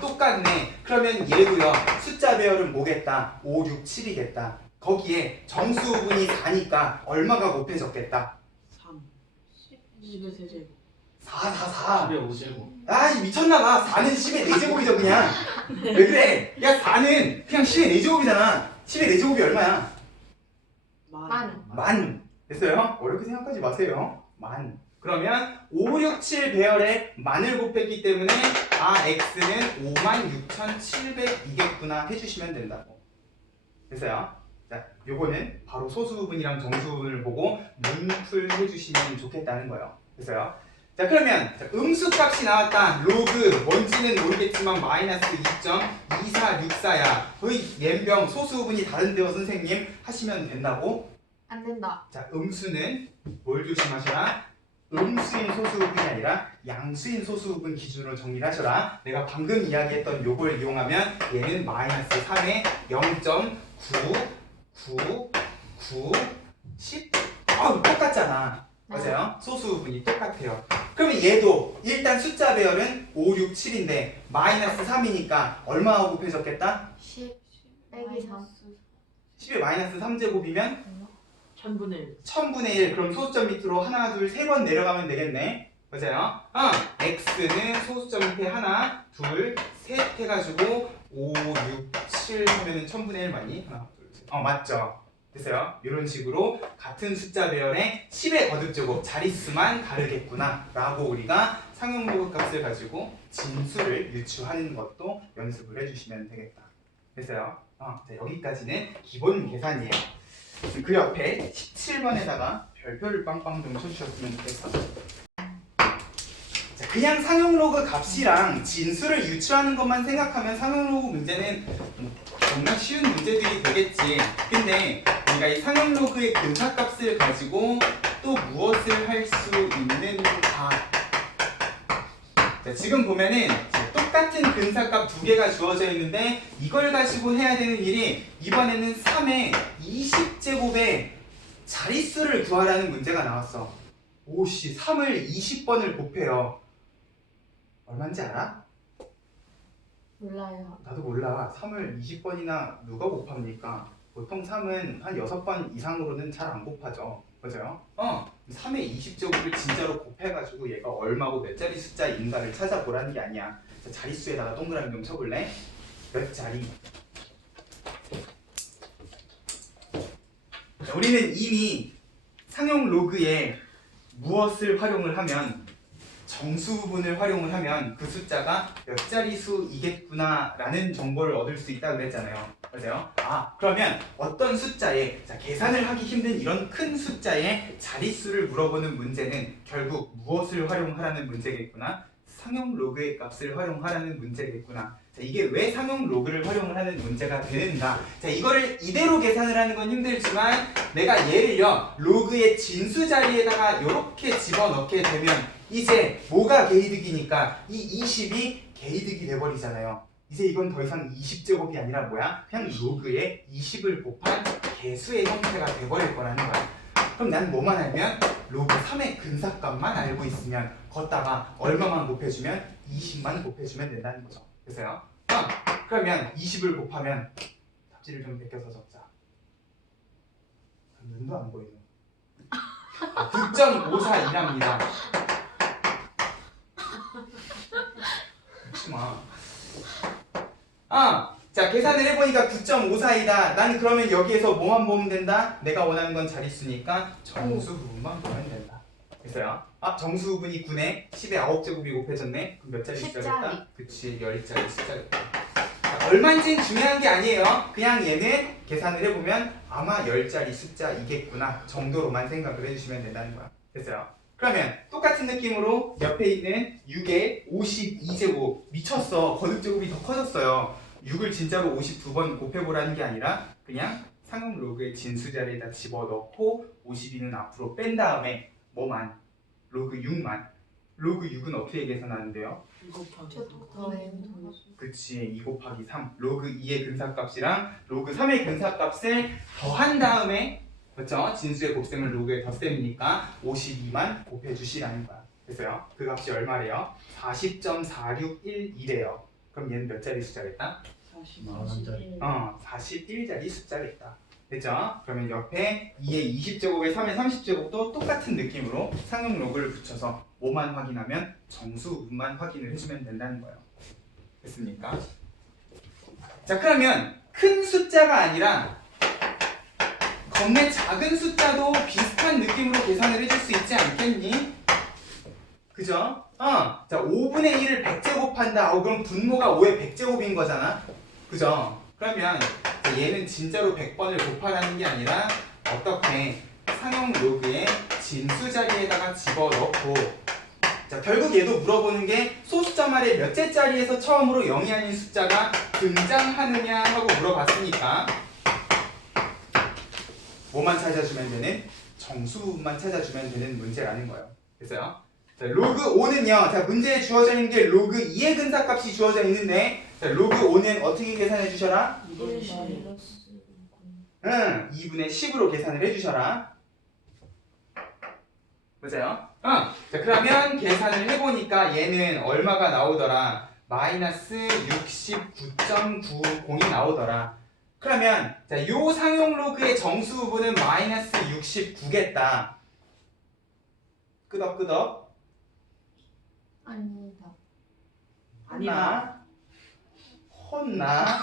똑같네. 그러면 얘도요. 숫자 배열은 뭐겠다? 5, 6, 7이겠다. 거기에 정수 부분이 4니까 얼마가 곱해졌겠다? 3. 10의 세제곱. 4, 4, 4. 10의 5제곱. 이 미쳤나봐. 4는 10의 4제곱이죠 그냥. 왜 그래? 야 4는 그냥 10의 4제곱이잖아. 10의 4제곱이 얼마야? 만. 됐어요? 어렵게 생각하지 마세요. 만. 그러면 5, 6, 7 배열에 만을 곱했기 때문에 x는 56,700이겠구나 해주시면 된다고. 됐어요? 자, 요거는 바로 소수 부분이랑 정수 부분을 보고 문풀 해주시면 좋겠다는 거예요. 됐어요? 자 그러면 자, 음수값이 나왔다. 로그 뭔지는 모르겠지만 마이너스 2.2464야. 거의 옌병 소수분이 다른데요 선생님 하시면 된다고? 안 된다. 자 음수는 뭘 조심하셔라? 음수인 소수분이 아니라 양수인 소수분 기준으로 정리를 하셔라. 내가 방금 이야기했던 요걸 이용하면 얘는 마이너스 3에 0.99910 똑같잖아. 맞아요? 소수분이 똑같아요. 그러면 얘도 일단 숫자 배열은 5, 6, 7인데 마이너스 3이니까 얼마하고 곱해졌겠다? 10 빼기 3. 10의 마이너스 3제곱이면 1000분의 1. 1000분의 1. 그럼 소수점 밑으로 하나, 둘, 세 번 내려가면 되겠네. 맞아요? x는 소수점 밑에 하나, 둘, 셋 해가지고 5, 6, 7 하면은 1000분의 1 맞니? 하나, 둘, 셋. 맞죠? 됐어요? 이런 식으로 같은 숫자 배열의 10의 거듭제곱 자릿수만 다르겠구나 라고 우리가 상용로그 값을 가지고 진수를 유추하는 것도 연습을 해주시면 되겠다. 됐어요? 자, 여기까지는 기본 계산이에요. 그 옆에 17번에다가 별표를 빵빵 좀 쳐주셨으면 좋겠어. 자, 그냥 상용로그 값이랑 진수를 유추하는 것만 생각하면 상용로그 문제는 정말 쉬운 문제들이 되겠지. 근데 우리가 이 상용로그의 근사값을 가지고 또 무엇을 할 수 있는가? 자, 지금 보면은 똑같은 근사값 두 개가 주어져 있는데 이걸 가지고 해야 되는 일이 이번에는 3의 20제곱의 자릿수를 구하라는 문제가 나왔어. 오씨, 3을 20번을 곱해요. 얼마인지 알아? 몰라요. 나도 몰라. 3을 20번이나 누가 곱합니까? 보통 3은 한 6번 이상으로는 잘 안 곱하죠. 맞아요? 3의 20제곱을 진짜로 곱해가지고 얘가 얼마고 몇 자리 숫자인가를 찾아보라는 게 아니야. 자, 자릿수에다가 동그라미 좀 쳐볼래? 몇 자리? 자, 우리는 이미 상용 로그에 무엇을 활용을 하면 정수 부분을 활용을 하면 그 숫자가 몇 자릿수이겠구나 라는 정보를 얻을 수 있다고 그랬잖아요. 맞아요? 그러면 어떤 숫자에 계산을 하기 힘든 이런 큰 숫자의 자릿수를 물어보는 문제는 결국 무엇을 활용하라는 문제겠구나? 상용 로그의 값을 활용하라는 문제겠구나. 자, 이게 왜 상용 로그를 활용을 하는 문제가 되는가? 자, 이거를 이대로 계산을 하는 건 힘들지만 내가 얘를요 로그의 진수 자리에다가 이렇게 집어넣게 되면 이제 뭐가 개이득이니까 이 20이 개이득이 돼버리잖아요. 이제 이건 더 이상 20제곱이 아니라 뭐야? 그냥 로그에 20을 곱한 개수의 형태가 돼버릴 거라는 거야. 그럼 난 뭐만 알면 로그 3의 근사값만 알고 있으면 걷다가 얼마만 곱해주면 20만 곱해주면 된다는 거죠. 그래서요. 그러면 20을 곱하면 잡지를 좀 벗겨서 적자. 눈도 안 보이네. 9.542랍니다. 웃지마. 자 계산을 해보니까 9.54이다. 난 그러면 여기에서 뭐만 보면 된다? 내가 원하는 건 자릿수니까 정수 부분만 보면 된다. 됐어요? 정수 부분이 9네. 10에 9제곱이 곱해졌네. 그럼 몇 자리 숫자겠다? 그치, 10자리 숫자겠다. 자, 얼마인지는 중요한 게 아니에요. 그냥 얘는 계산을 해보면 아마 10자리 숫자이겠구나 정도로만 생각을 해주시면 된다는 거야. 됐어요? 그러면 똑같은 느낌으로 옆에 있는 6의 52제곱 미쳤어. 거듭제곱이 더 커졌어요. 6을 진짜로 52번 곱해보라는 게 아니라 그냥 상용 로그의 진수 자리에다 집어넣고 52는 앞으로 뺀 다음에 뭐만? 로그 6만. 로그 6은 어떻게 계산하는데요? 2 곱하기 저도 더해요. 그치, 2 곱하기 3. 로그 2의 근사값이랑 로그 3의 근사값을 더한 다음에 그렇죠? 진수의 곱셈은 로그의 덧셈이니까 52만 곱해주시라는 거야. 됐어요? 그 값이 얼마래요? 40.4612래요. 그럼 얘는 몇 자리 숫자겠다? 41. 41자리 숫자겠다. 됐죠? 그러면 옆에 2의 20제곱에 3의 30제곱도 똑같은 느낌으로 상용 로그를 붙여서 뭐만 확인하면 정수분만 확인을 해주면 된다는 거예요. 됐습니까? 자 그러면 큰 숫자가 아니라 겁내 작은 숫자도 비슷한 느낌으로 계산을 해줄 수 있지 않겠니? 그죠? 자 5분의 1을 100제곱한다. 그럼 분모가 5의 100제곱인 거잖아. 그죠? 그러면 얘는 진짜로 100번을 곱하라는 게 아니라 어떻게 상용 로그의 진수 자리에다가 집어넣고 자, 결국 얘도 물어보는 게 소수점 아래 몇째 자리에서 처음으로 0이 아닌 숫자가 등장하느냐 하고 물어봤으니까 뭐만 찾아주면 되는? 정수 부분만 찾아주면 되는 문제라는 거예요. 됐어요? 자, 로그 5는요. 자, 문제에 주어져 있는 게 로그 2의 근사값이 주어져 있는데 자, 로그 5는 어떻게 계산해 주셔라? 1 마이너스 2분의 10으로 계산을 해 주셔라. 보세요. 자, 그러면 계산을 해보니까 얘는 얼마가 나오더라? 마이너스 69.90이 나오더라. 그러면 자, 요 상용 로그의 정수 부분은 마이너스 69겠다. 끄덕끄덕. 아니다. 아니다. 혼나?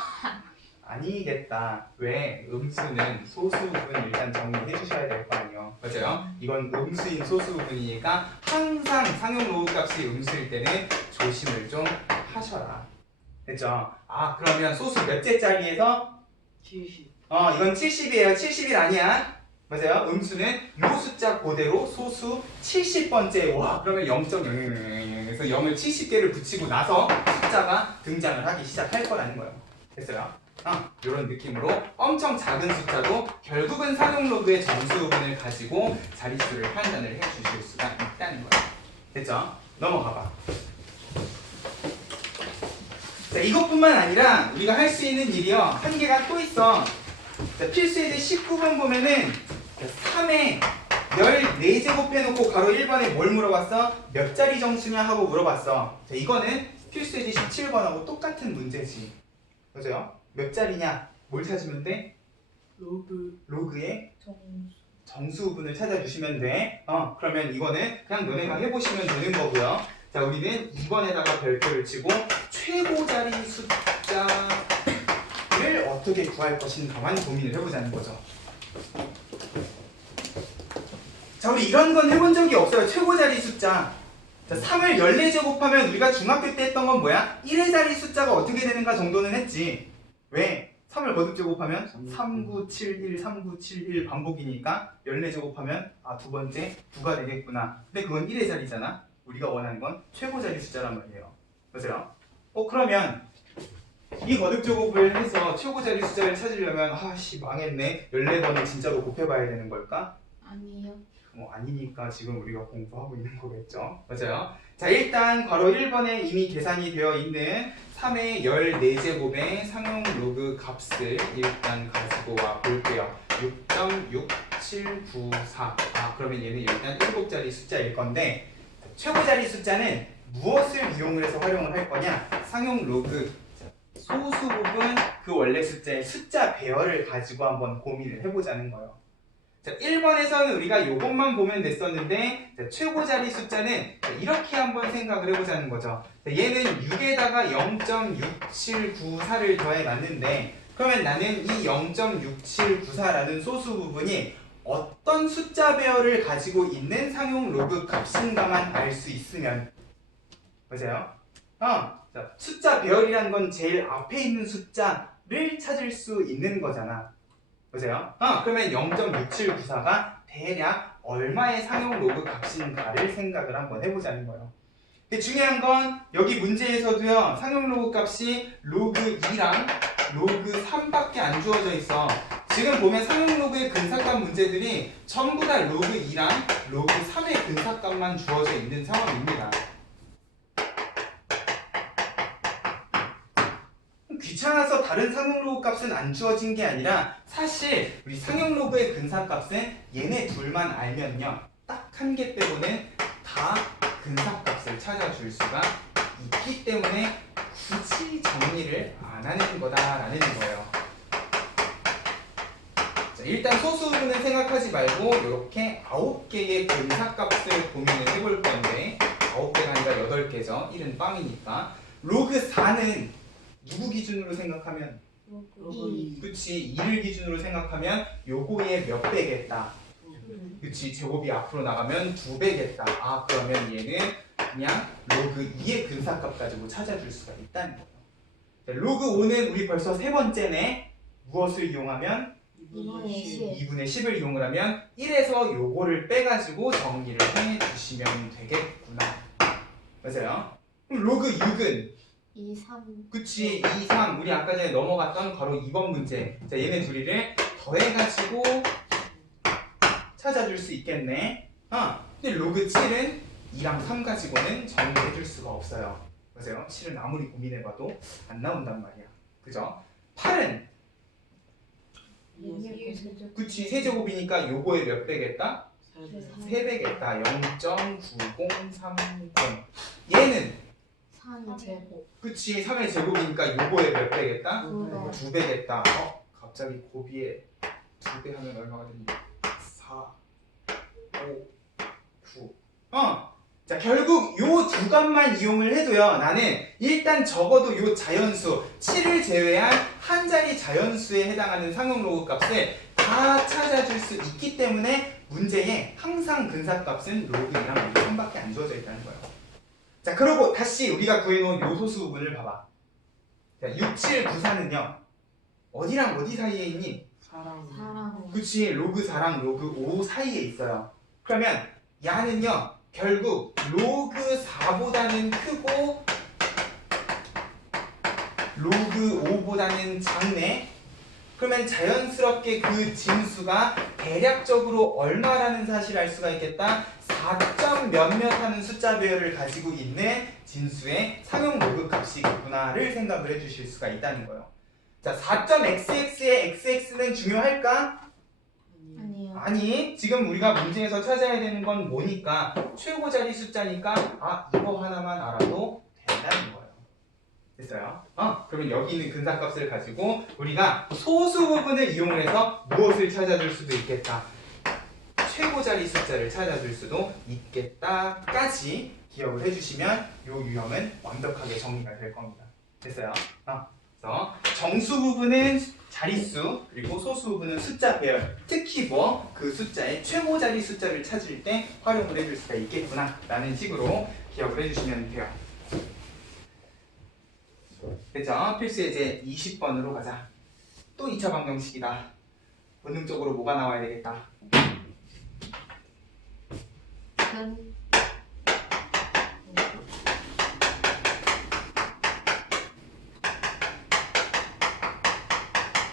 아니겠다. 왜? 음수는 소수 부분 일단 정리해 주셔야 될 거 아니에요. 맞아요? 이건 음수인 소수 부분이니까 항상 상용 로그 값이 음수일 때는 조심을 좀 하셔라. 됐죠? 아, 그러면 소수 몇째 자리에서? 70. 이건 70이에요. 71 아니야. 맞아요? 음수는 요 숫자 그대로 소수 70번째. 와, 그러면 0.0000에서 0을 70개를 붙이고 나서 숫자가 등장을 하기 시작할 거라는 거예요. 됐어요? 이런 느낌으로 엄청 작은 숫자도 결국은 상용 로그의 정수 부분을 가지고 자릿수를 판단을 해 주실 수가 있다는 거예요. 됐죠? 넘어가 봐. 자, 이것뿐만 아니라 우리가 할 수 있는 일이요. 한 개가 또 있어. 자, 필수예제 19번 보면은 3에 14제곱 해놓고 가로 1번에 뭘 물어봤어? 몇 자리 정수냐 하고 물어봤어. 자, 이거는 필수예제 17번하고 똑같은 문제지. 맞아요? 몇 자리냐? 뭘 찾으면 돼? 로그의 정수 부분을 찾아주시면 돼. 그러면 이거는 그냥 너네가 해보시면 되는 거고요. 자, 우리는 2번에다가 별표를 치고 최고 자리 숫자를 어떻게 구할 것인가만 고민을 해보자는 거죠. 자, 우리 이런 건 해본 적이 없어요. 최고 자리 숫자. 자, 3을 14제곱하면 우리가 중학교 때 했던 건 뭐야? 1의 자리 숫자가 어떻게 되는가 정도는 했지. 왜? 3을 거듭 제곱하면 3971, 3971 반복이니까 14제곱하면 두 번째 9가 되겠구나. 근데 그건 1의 자리잖아. 우리가 원하는 건 최고 자리 숫자란 말이에요. 맞아요? 그러면 이 거듭 제곱을 해서 최고 자리 숫자를 찾으려면 망했네. 14번을 진짜로 곱해봐야 되는 걸까? 아니요. 아니니까 지금 우리가 공부하고 있는 거겠죠. 맞아요. 자, 일단 괄호 1번에 이미 계산이 되어 있는 3의 14제곱의 상용 로그 값을 일단 가지고 와 볼게요. 6.6794. 그러면 얘는 일단 7자리 숫자일 건데 최고 자리 숫자는 무엇을 이용을 해서 활용을 할 거냐? 상용 로그 소수 부분 그 원래 숫자의 숫자 배열을 가지고 한번 고민을 해보자는 거예요. 자, 1번에서는 우리가 이것만 보면 됐었는데 자, 최고 자리 숫자는 이렇게 한번 생각을 해보자는 거죠. 자, 얘는 6에다가 0.6794를 더해놨는데 그러면 나는 이 0.6794라는 소수 부분이 어떤 숫자 배열을 가지고 있는 상용 로그 값인가만 알 수 있으면 맞아요? 자, 숫자 배열이란 건 제일 앞에 있는 숫자를 찾을 수 있는 거잖아. 보세요. 그러면 0.6794가 대략 얼마의 상용 로그 값인가를 생각을 한번 해보자는 거예요. 근데 중요한 건 여기 문제에서도요. 상용 로그 값이 로그 2랑 로그 3밖에 안 주어져 있어. 지금 보면 상용 로그의 근사값 문제들이 전부 다 로그 2랑 로그 3의 근사값만 주어져 있는 상황입니다. 귀찮아서 다른 상용 로그 값은 안 주어진 게 아니라 사실 우리 상용 로그의 근사값은 얘네 둘만 알면요 딱 한 개 빼고는 다 근사값을 찾아줄 수가 있기 때문에 굳이 정리를 안 하는 거다라는 거예요. 자, 일단 소수 부분은 생각하지 말고 이렇게 9개의 근사값을 고민을 해볼 건데 9개가 아니라 8개죠. 1은 빵이니까 로그 4는 누구 기준으로 생각하면? 그치, 2를 기준으로 생각하면 요거의 몇 배겠다. 그치, 제곱이 앞으로 나가면 2배겠다. 그러면 얘는 그냥 로그 2의 근사값 가지고 찾아줄 수가 있다는 거예요. 자, 로그 5는 우리 벌써 세 번째네. 무엇을 이용하면? 2분의 10. 2분의 10을 이용을 하면 1에서 요거를 빼가지고 정리를 해주시면 되겠구나. 맞아요? 그럼 로그 6은 2, 3. 그치 2, 3 우리 아까 전에 넘어갔던 바로 2번 문제. 자 얘네 둘이를 더해가지고 찾아줄 수 있겠네. 근데 로그 7은 2랑 3 가지고는 정리해줄 수가 없어요. 맞아요? 7은 아무리 고민해봐도 안 나온단 말이야. 그죠? 8은 그치 세제곱이니까 요거의 몇 배겠다? 3배겠다. 0.9030. 얘는 3이 제곱. 그치 3의 제곱이니까 요거의 몇 배겠다? 9배. 2배겠다. 갑자기 곱이에 2배 하면 얼마가 되니? 4, 5, 9. 자 결국 요 두 값만 이용을 해도요. 나는 일단 적어도 요 자연수 7을 제외한 한 자리 자연수에 해당하는 상용 로그 값을 다 찾아줄 수 있기 때문에 문제에 항상 근사값은 로그 2랑 로그 3밖에 안 주어져 있다는 거예요. 자 그러고 다시 우리가 구해놓은 요소수 부분을 봐봐. 자 6, 7, 9, 4는요 어디랑 어디 사이에 있니? 4랑 그치 로그 4랑 로그 5 사이에 있어요. 그러면 야는요 결국 로그 4보다는 크고 로그 5보다는 작네. 그러면 자연스럽게 그 진수가 대략적으로 얼마라는 사실을 알 수가 있겠다. 4점 몇몇 하는 숫자 배열을 가지고 있는 진수의 상용 로그 값이겠구나를 생각을 해주실 수가 있다는 거예요. 자 4.xx의 xx는 중요할까? 아니요. 아니 지금 우리가 문제에서 찾아야 되는 건 뭐니까 최고 자리 숫자니까 이거 하나만 알아도 된다는 거예요. 됐어요? 그러면 여기 있는 근사값을 가지고 우리가 소수 부분을 이용해서 무엇을 찾아줄 수도 있겠다. 최고 자리 숫자를 찾아줄 수도 있겠다까지 기억을 해주시면 이 유형은 완벽하게 정리가 될 겁니다. 됐어요? 그래서 정수 부분은 자릿수 그리고 소수 부분은 숫자 배열. 특히 그 숫자의 최고 자리 숫자를 찾을 때 활용을 해줄 수가 있겠구나 라는 식으로 기억을 해주시면 돼요. 됐죠? 필수 예제 20번으로 가자. 또 2차 방정식이다. 본능적으로 뭐가 나와야 되겠다. 근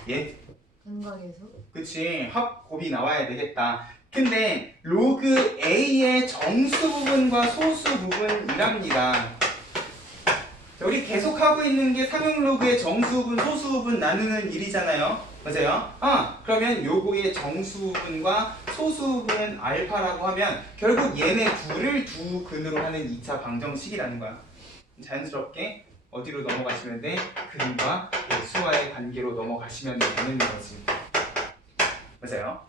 예? 근각에서 그치 합곱이 나와야 되겠다. 근데 로그 A의 정수 부분과 소수 부분이랍니다. 우리 계속 하고 있는 게 상용 로그의 정수 부분, 소수 부분 나누는 일이잖아요. 맞아요? 그러면 요거의 정수 부분과 소수 부분은 알파라고 하면 결국 얘네 둘을 두 근으로 하는 2차 방정식이라는 거야. 자연스럽게 어디로 넘어가시면 돼? 근과 수와의 관계로 넘어가시면 되는 거지. 맞아요?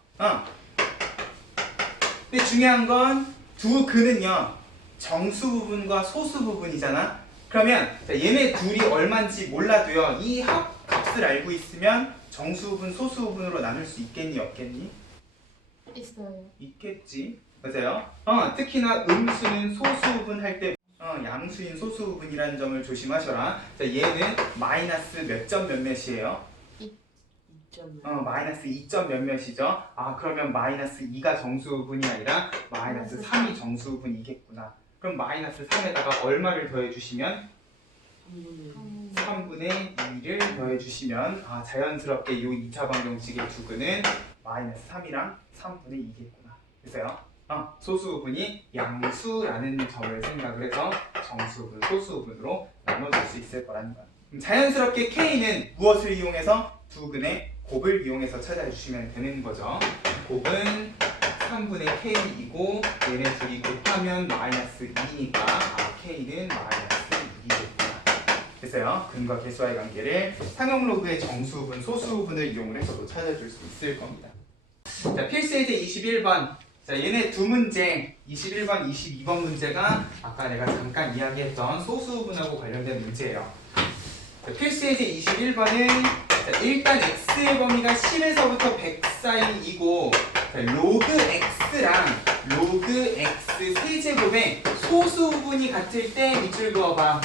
근데 중요한 건 두 근은요 정수 부분과 소수 부분이잖아. 그러면 얘네 둘이 얼마인지 몰라도요 이 합값을 알고 있으면 정수 부분, 소수 부분으로 나눌 수 있겠니 없겠니? 있어요. 있겠지. 맞아요? 특히나 음수는 소수 부분 할 때 양수인 소수 부분이라는 점을 조심하셔라. 자, 얘는 마이너스 몇 점 몇몇이에요? 2점 마이너스 2점 몇몇이죠? 그러면 마이너스 2가 정수 부분이 아니라 마이너스 3이 정수 부분이겠구나. 그럼 마이너스 3에다가 얼마를 더해주시면? 3분의 2를 더해주시면 자연스럽게 이 2차 방정식의 두 근은 마이너스 3이랑 3분의 2겠구나. 됐어요? 소수 부분이 양수라는 점을 생각을 해서 정수 부분, 소수 부분으로 나눠줄 수 있을 거라는 거야. 그럼 자연스럽게 K는 무엇을 이용해서? 두 근의 곱을 이용해서 찾아주시면 되는 거죠. 곱은 3분의 K이고 얘네 둘이 곱하면 마이너스 2니까 K는 마이너스 2겠구나. 됐어요? 근과 개수와의 관계를 상용 로그의 정수 부분, 소수 부분을 이용을 해서도 찾아줄 수 있을 겁니다. 자, 필수 예제 21번. 자, 얘네 두 문제, 21번, 22번 문제가 아까 내가 잠깐 이야기했던 소수 부분하고 관련된 문제예요. 자, 필수 예제 21번은 일단 x의 범위가 10에서부터 100 사이이고 로그 x랑 로그 x 세제곱의 소수 부분이 같을 때 밑줄 그어봐.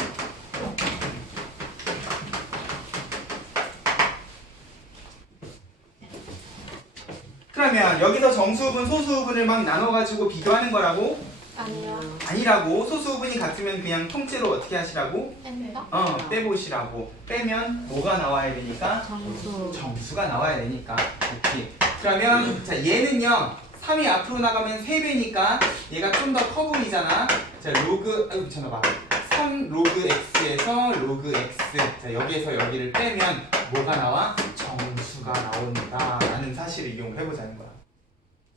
그러면 여기서 정수분, 소수분을 막 나눠가지고 비교하는 거라고? 아니요. 아니라고. 소수분이 같으면 그냥 통째로 어떻게 하시라고? 뺀다. 빼보시라고. 빼면 뭐가 나와야 되니까? 정수. 정수가 나와야 되니까. 오케이. 그러면 자 얘는요 3이 앞으로 나가면 3배니까 얘가 좀 더 커 보이잖아. 자 로그 아이고 미쳤나봐. 3 로그 x에서 로그 x. 자 여기에서 여기를 빼면 뭐가 나와? 정수가 나온다 라는 사실을 이용을 해보자는 거야.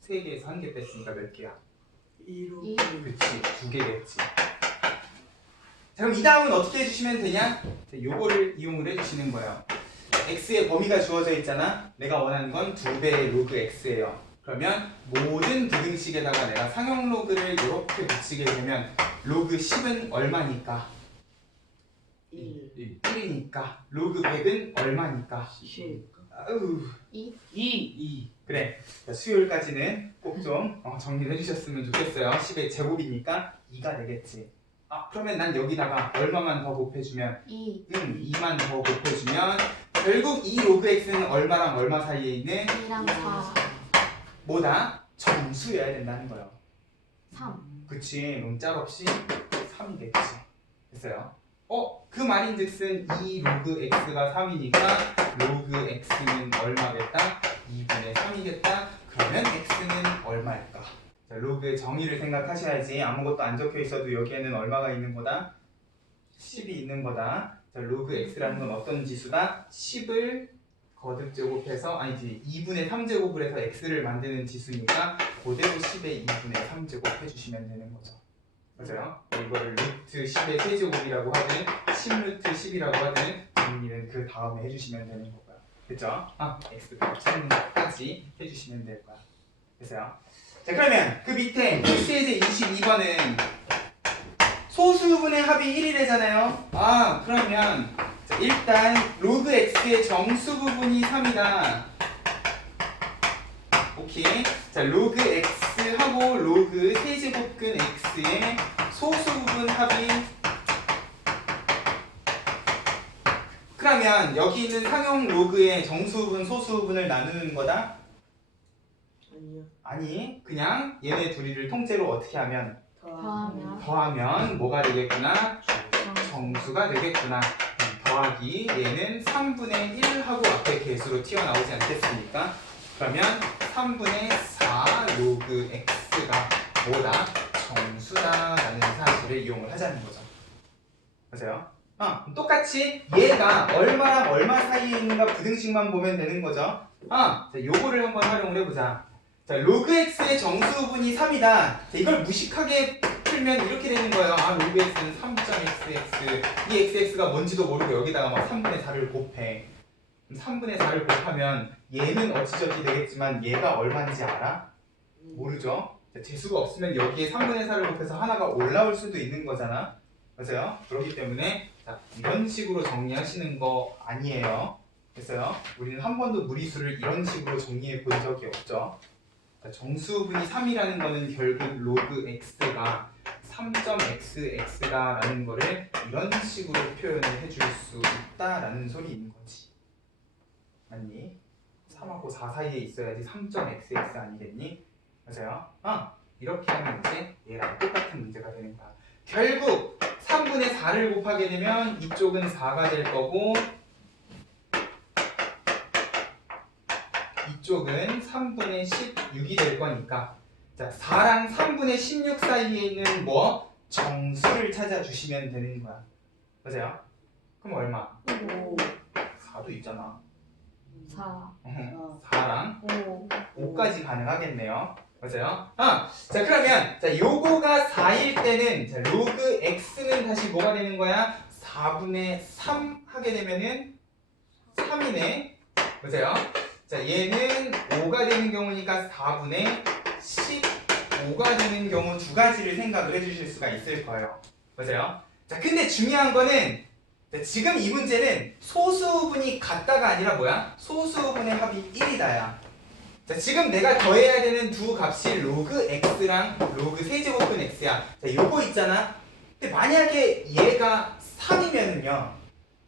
3개에서 1개 뺐으니까 몇 개야? 1호 그치 2개겠지. 자 그럼 이 다음은 어떻게 해주시면 되냐? 자, 요거를 이용을 해주시는 거예요. x의 범위가 주어져 있잖아. 내가 원하는 건 2배의 로그 x예요. 그러면 모든 부등식에다가 내가 상형 로그를 이렇게 붙이게 되면 로그 10은 얼마니까? 1 1이니까 로그 100은 얼마니까? 10 아우 2 그래. 자, 수요일까지는 꼭 좀 정리를 해주셨으면 좋겠어요. 10의 제곱이니까 2가 되겠지. 아 그러면 난 여기다가 얼마만 더 곱해주면 2만 더 곱해주면 결국 이 로그 x는 얼마랑 얼마 사이에 있는 2랑 4. 뭐다? 정수여야 된다는 거예요. 3. 그치. 그럼 짤 없이 3이겠지. 됐어요? 그 말인즉슨 이 로그 x가 3이니까 로그 x는 얼마겠다? 2분의 3이겠다. 그러면 x는 얼마일까? 자, 로그의 정의를 생각하셔야지. 아무것도 안 적혀 있어도 여기에는 얼마가 있는 거다? 10이 있는 거다. 자, 로그 x라는 건 어떤 지수다? 10을 거듭 제곱해서 아니지 2분의 3제곱을 해서 x를 만드는 지수니까 그대로 10의 2분의 3제곱 해주시면 되는 거죠. 맞아요? 이거를 루트 10의 세제곱이라고 하든 10루트 10이라고 하든 정리는 그 다음에 해주시면 되는 거고요. 됐죠? x값 찾는 것까지 해주시면 될 거야. 됐어요? 자 그러면 그 밑에 엑스제제 22번은 소수분의 합이 1이래잖아요. 그러면 자, 일단 로그 x의 정수 부분이 3이다. 오케이. 자 로그 x하고 로그 세제곱근 x의 소수 부분 합이 그러면 여기 있는 상형 로그의 정수 부분, 소수 부분을 나누는 거다? 아니요 아니, 그냥 얘네 둘이를 통째로 어떻게 하면 더하면 뭐가 되겠구나? 정수가 되겠구나. 더하기 얘는 3분의 1하고 앞에 개수로 튀어나오지 않겠습니까? 그러면 3분의 4 로그 x가 뭐다? 정수다라는 사실을 이용을 하자는 거죠. 맞아요? 똑같이 얘가 얼마랑 얼마 사이에 있는가 부등식만 보면 되는 거죠. 자, 요거를 한번 활용을 해보자. 자, 로그 x의 정수분이 3이다. 자, 이걸 무식하게 풀면 이렇게 되는 거예요. 로그 x는 3.xx. 이 xx가 뭔지도 모르고 여기다가 막 3분의 4를 곱해. 3분의 4를 곱하면 얘는 어찌저찌 되겠지만 얘가 얼마인지 알아? 모르죠? 자, 재수가 없으면 여기에 3분의 4를 곱해서 하나가 올라올 수도 있는 거잖아. 맞아요? 그렇기 때문에 자, 이런 식으로 정리하시는 거 아니에요. 됐어요? 우리는 한 번도 무리수를 이런 식으로 정리해 본 적이 없죠. 정수분이 3이라는 거는 결국 로그 x가 3.xx다라는 거를 이런 식으로 표현을 해줄 수 있다라는 소리인 거지. 맞니? 3하고 4 사이에 있어야지 3.xx 아니겠니? 맞아요? 이렇게 하면 이제 얘랑 똑같은 문제가 되는 거야. 결국 3분의 4를 곱하게 되면 이쪽은 4가 될 거고 이쪽은 3분의 16이 될 거니까 자 4랑 3분의 16 사이에 있는 뭐? 정수를 찾아주시면 되는 거야. 맞아요? 그럼 얼마? 5 4도 있잖아. 4. 4랑 5. 5까지 가능하겠네요. 맞아요? 자 그러면 자 요거가 4일 때는 자 로그 x는 다시 뭐가 되는 거야? 4분의 3 하게 되면은 3이네. 맞아요? 자 얘는 5가 되는 경우니까 4분의 15가 되는 경우 두 가지를 생각을 해주실 수가 있을 거예요. 맞아요? 자 근데 중요한 거는 자, 지금 이 문제는 소수분이 같다가 아니라 뭐야? 소수분의 합이 1이다야. 자 지금 내가 더해야 되는 두 값이 로그 x랑 로그 세제곱근 x야. 자 요거 있잖아. 근데 만약에 얘가 3이면은요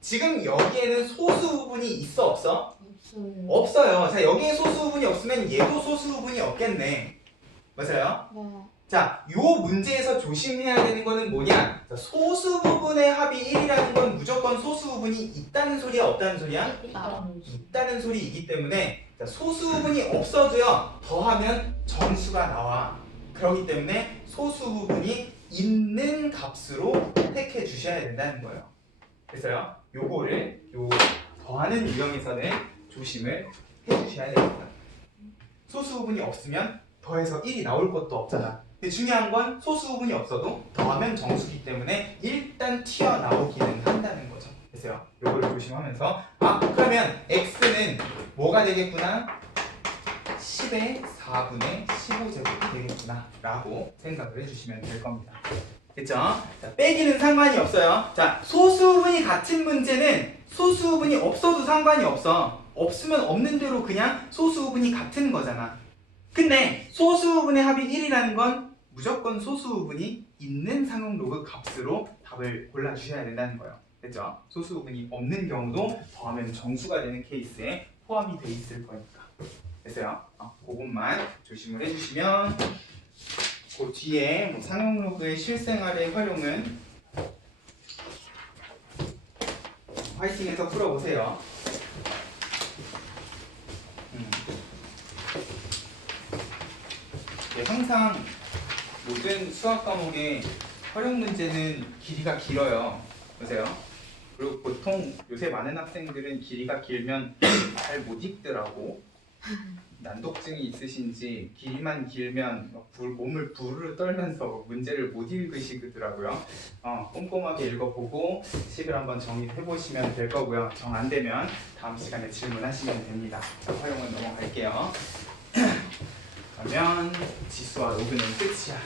지금 여기에는 소수 부분이 있어 없어? 없어요. 없어요. 자, 여기에 소수 부분이 없으면 얘도 소수 부분이 없겠네. 맞아요? 네. 자, 요 문제에서 조심해야 되는 거는 뭐냐? 자, 소수 부분의 합이 1이라는 건 무조건 소수 부분이 있다는 소리야, 없다는 소리야? 있다는 소리이기 때문에 자, 소수 부분이 없어도요, 더하면 정수가 나와. 그렇기 때문에 소수 부분이 있는 값으로 택해 주셔야 된다는 거예요. 그래서요, 요거를 요 더하는 유형에서는 조심을 해 주셔야 됩니다. 소수 부분이 없으면 더해서 1이 나올 것도 없잖아. 근데 중요한 건 소수 부분이 없어도 더하면 정수기 때문에 일단 튀어나오기는 한다는 거죠. 그래서요, 요거를 조심하면서 그러면 x는 뭐가 되겠구나? 10의 4분의 15제곱이 되겠구나 라고 생각을 해주시면 될 겁니다. 됐죠? 자, 빼기는 상관이 없어요. 자, 소수분이 같은 문제는 소수분이 없어도 상관이 없어. 없으면 없는 대로 그냥 소수분이 같은 거잖아. 근데 소수분의 합이 1이라는 건 무조건 소수분이 있는 상용로그 값으로 답을 골라주셔야 된다는 거예요. 됐죠? 소수분이 없는 경우도 더하면 정수가 되는 케이스에 포함이 돼 있을 거니까. 됐어요? 그것만 조심을 해주시면 그 뒤에 뭐 상용로그의 실생활의 활용은 화이팅해서 풀어보세요. 네, 항상 모든 수학 과목의 활용 문제는 길이가 길어요. 보세요. 그리고 보통 요새 많은 학생들은 길이가 길면 잘 못 읽더라고. 난독증이 있으신지 길이만 길면 몸을 부르르 떨면서 문제를 못 읽으시더라고요. 꼼꼼하게 읽어보고 식을 한번 정리해보시면 될 거고요. 정 안 되면 다음 시간에 질문하시면 됩니다. 자, 활용은 넘어갈게요. 그러면 지수와 로그는 끝이야.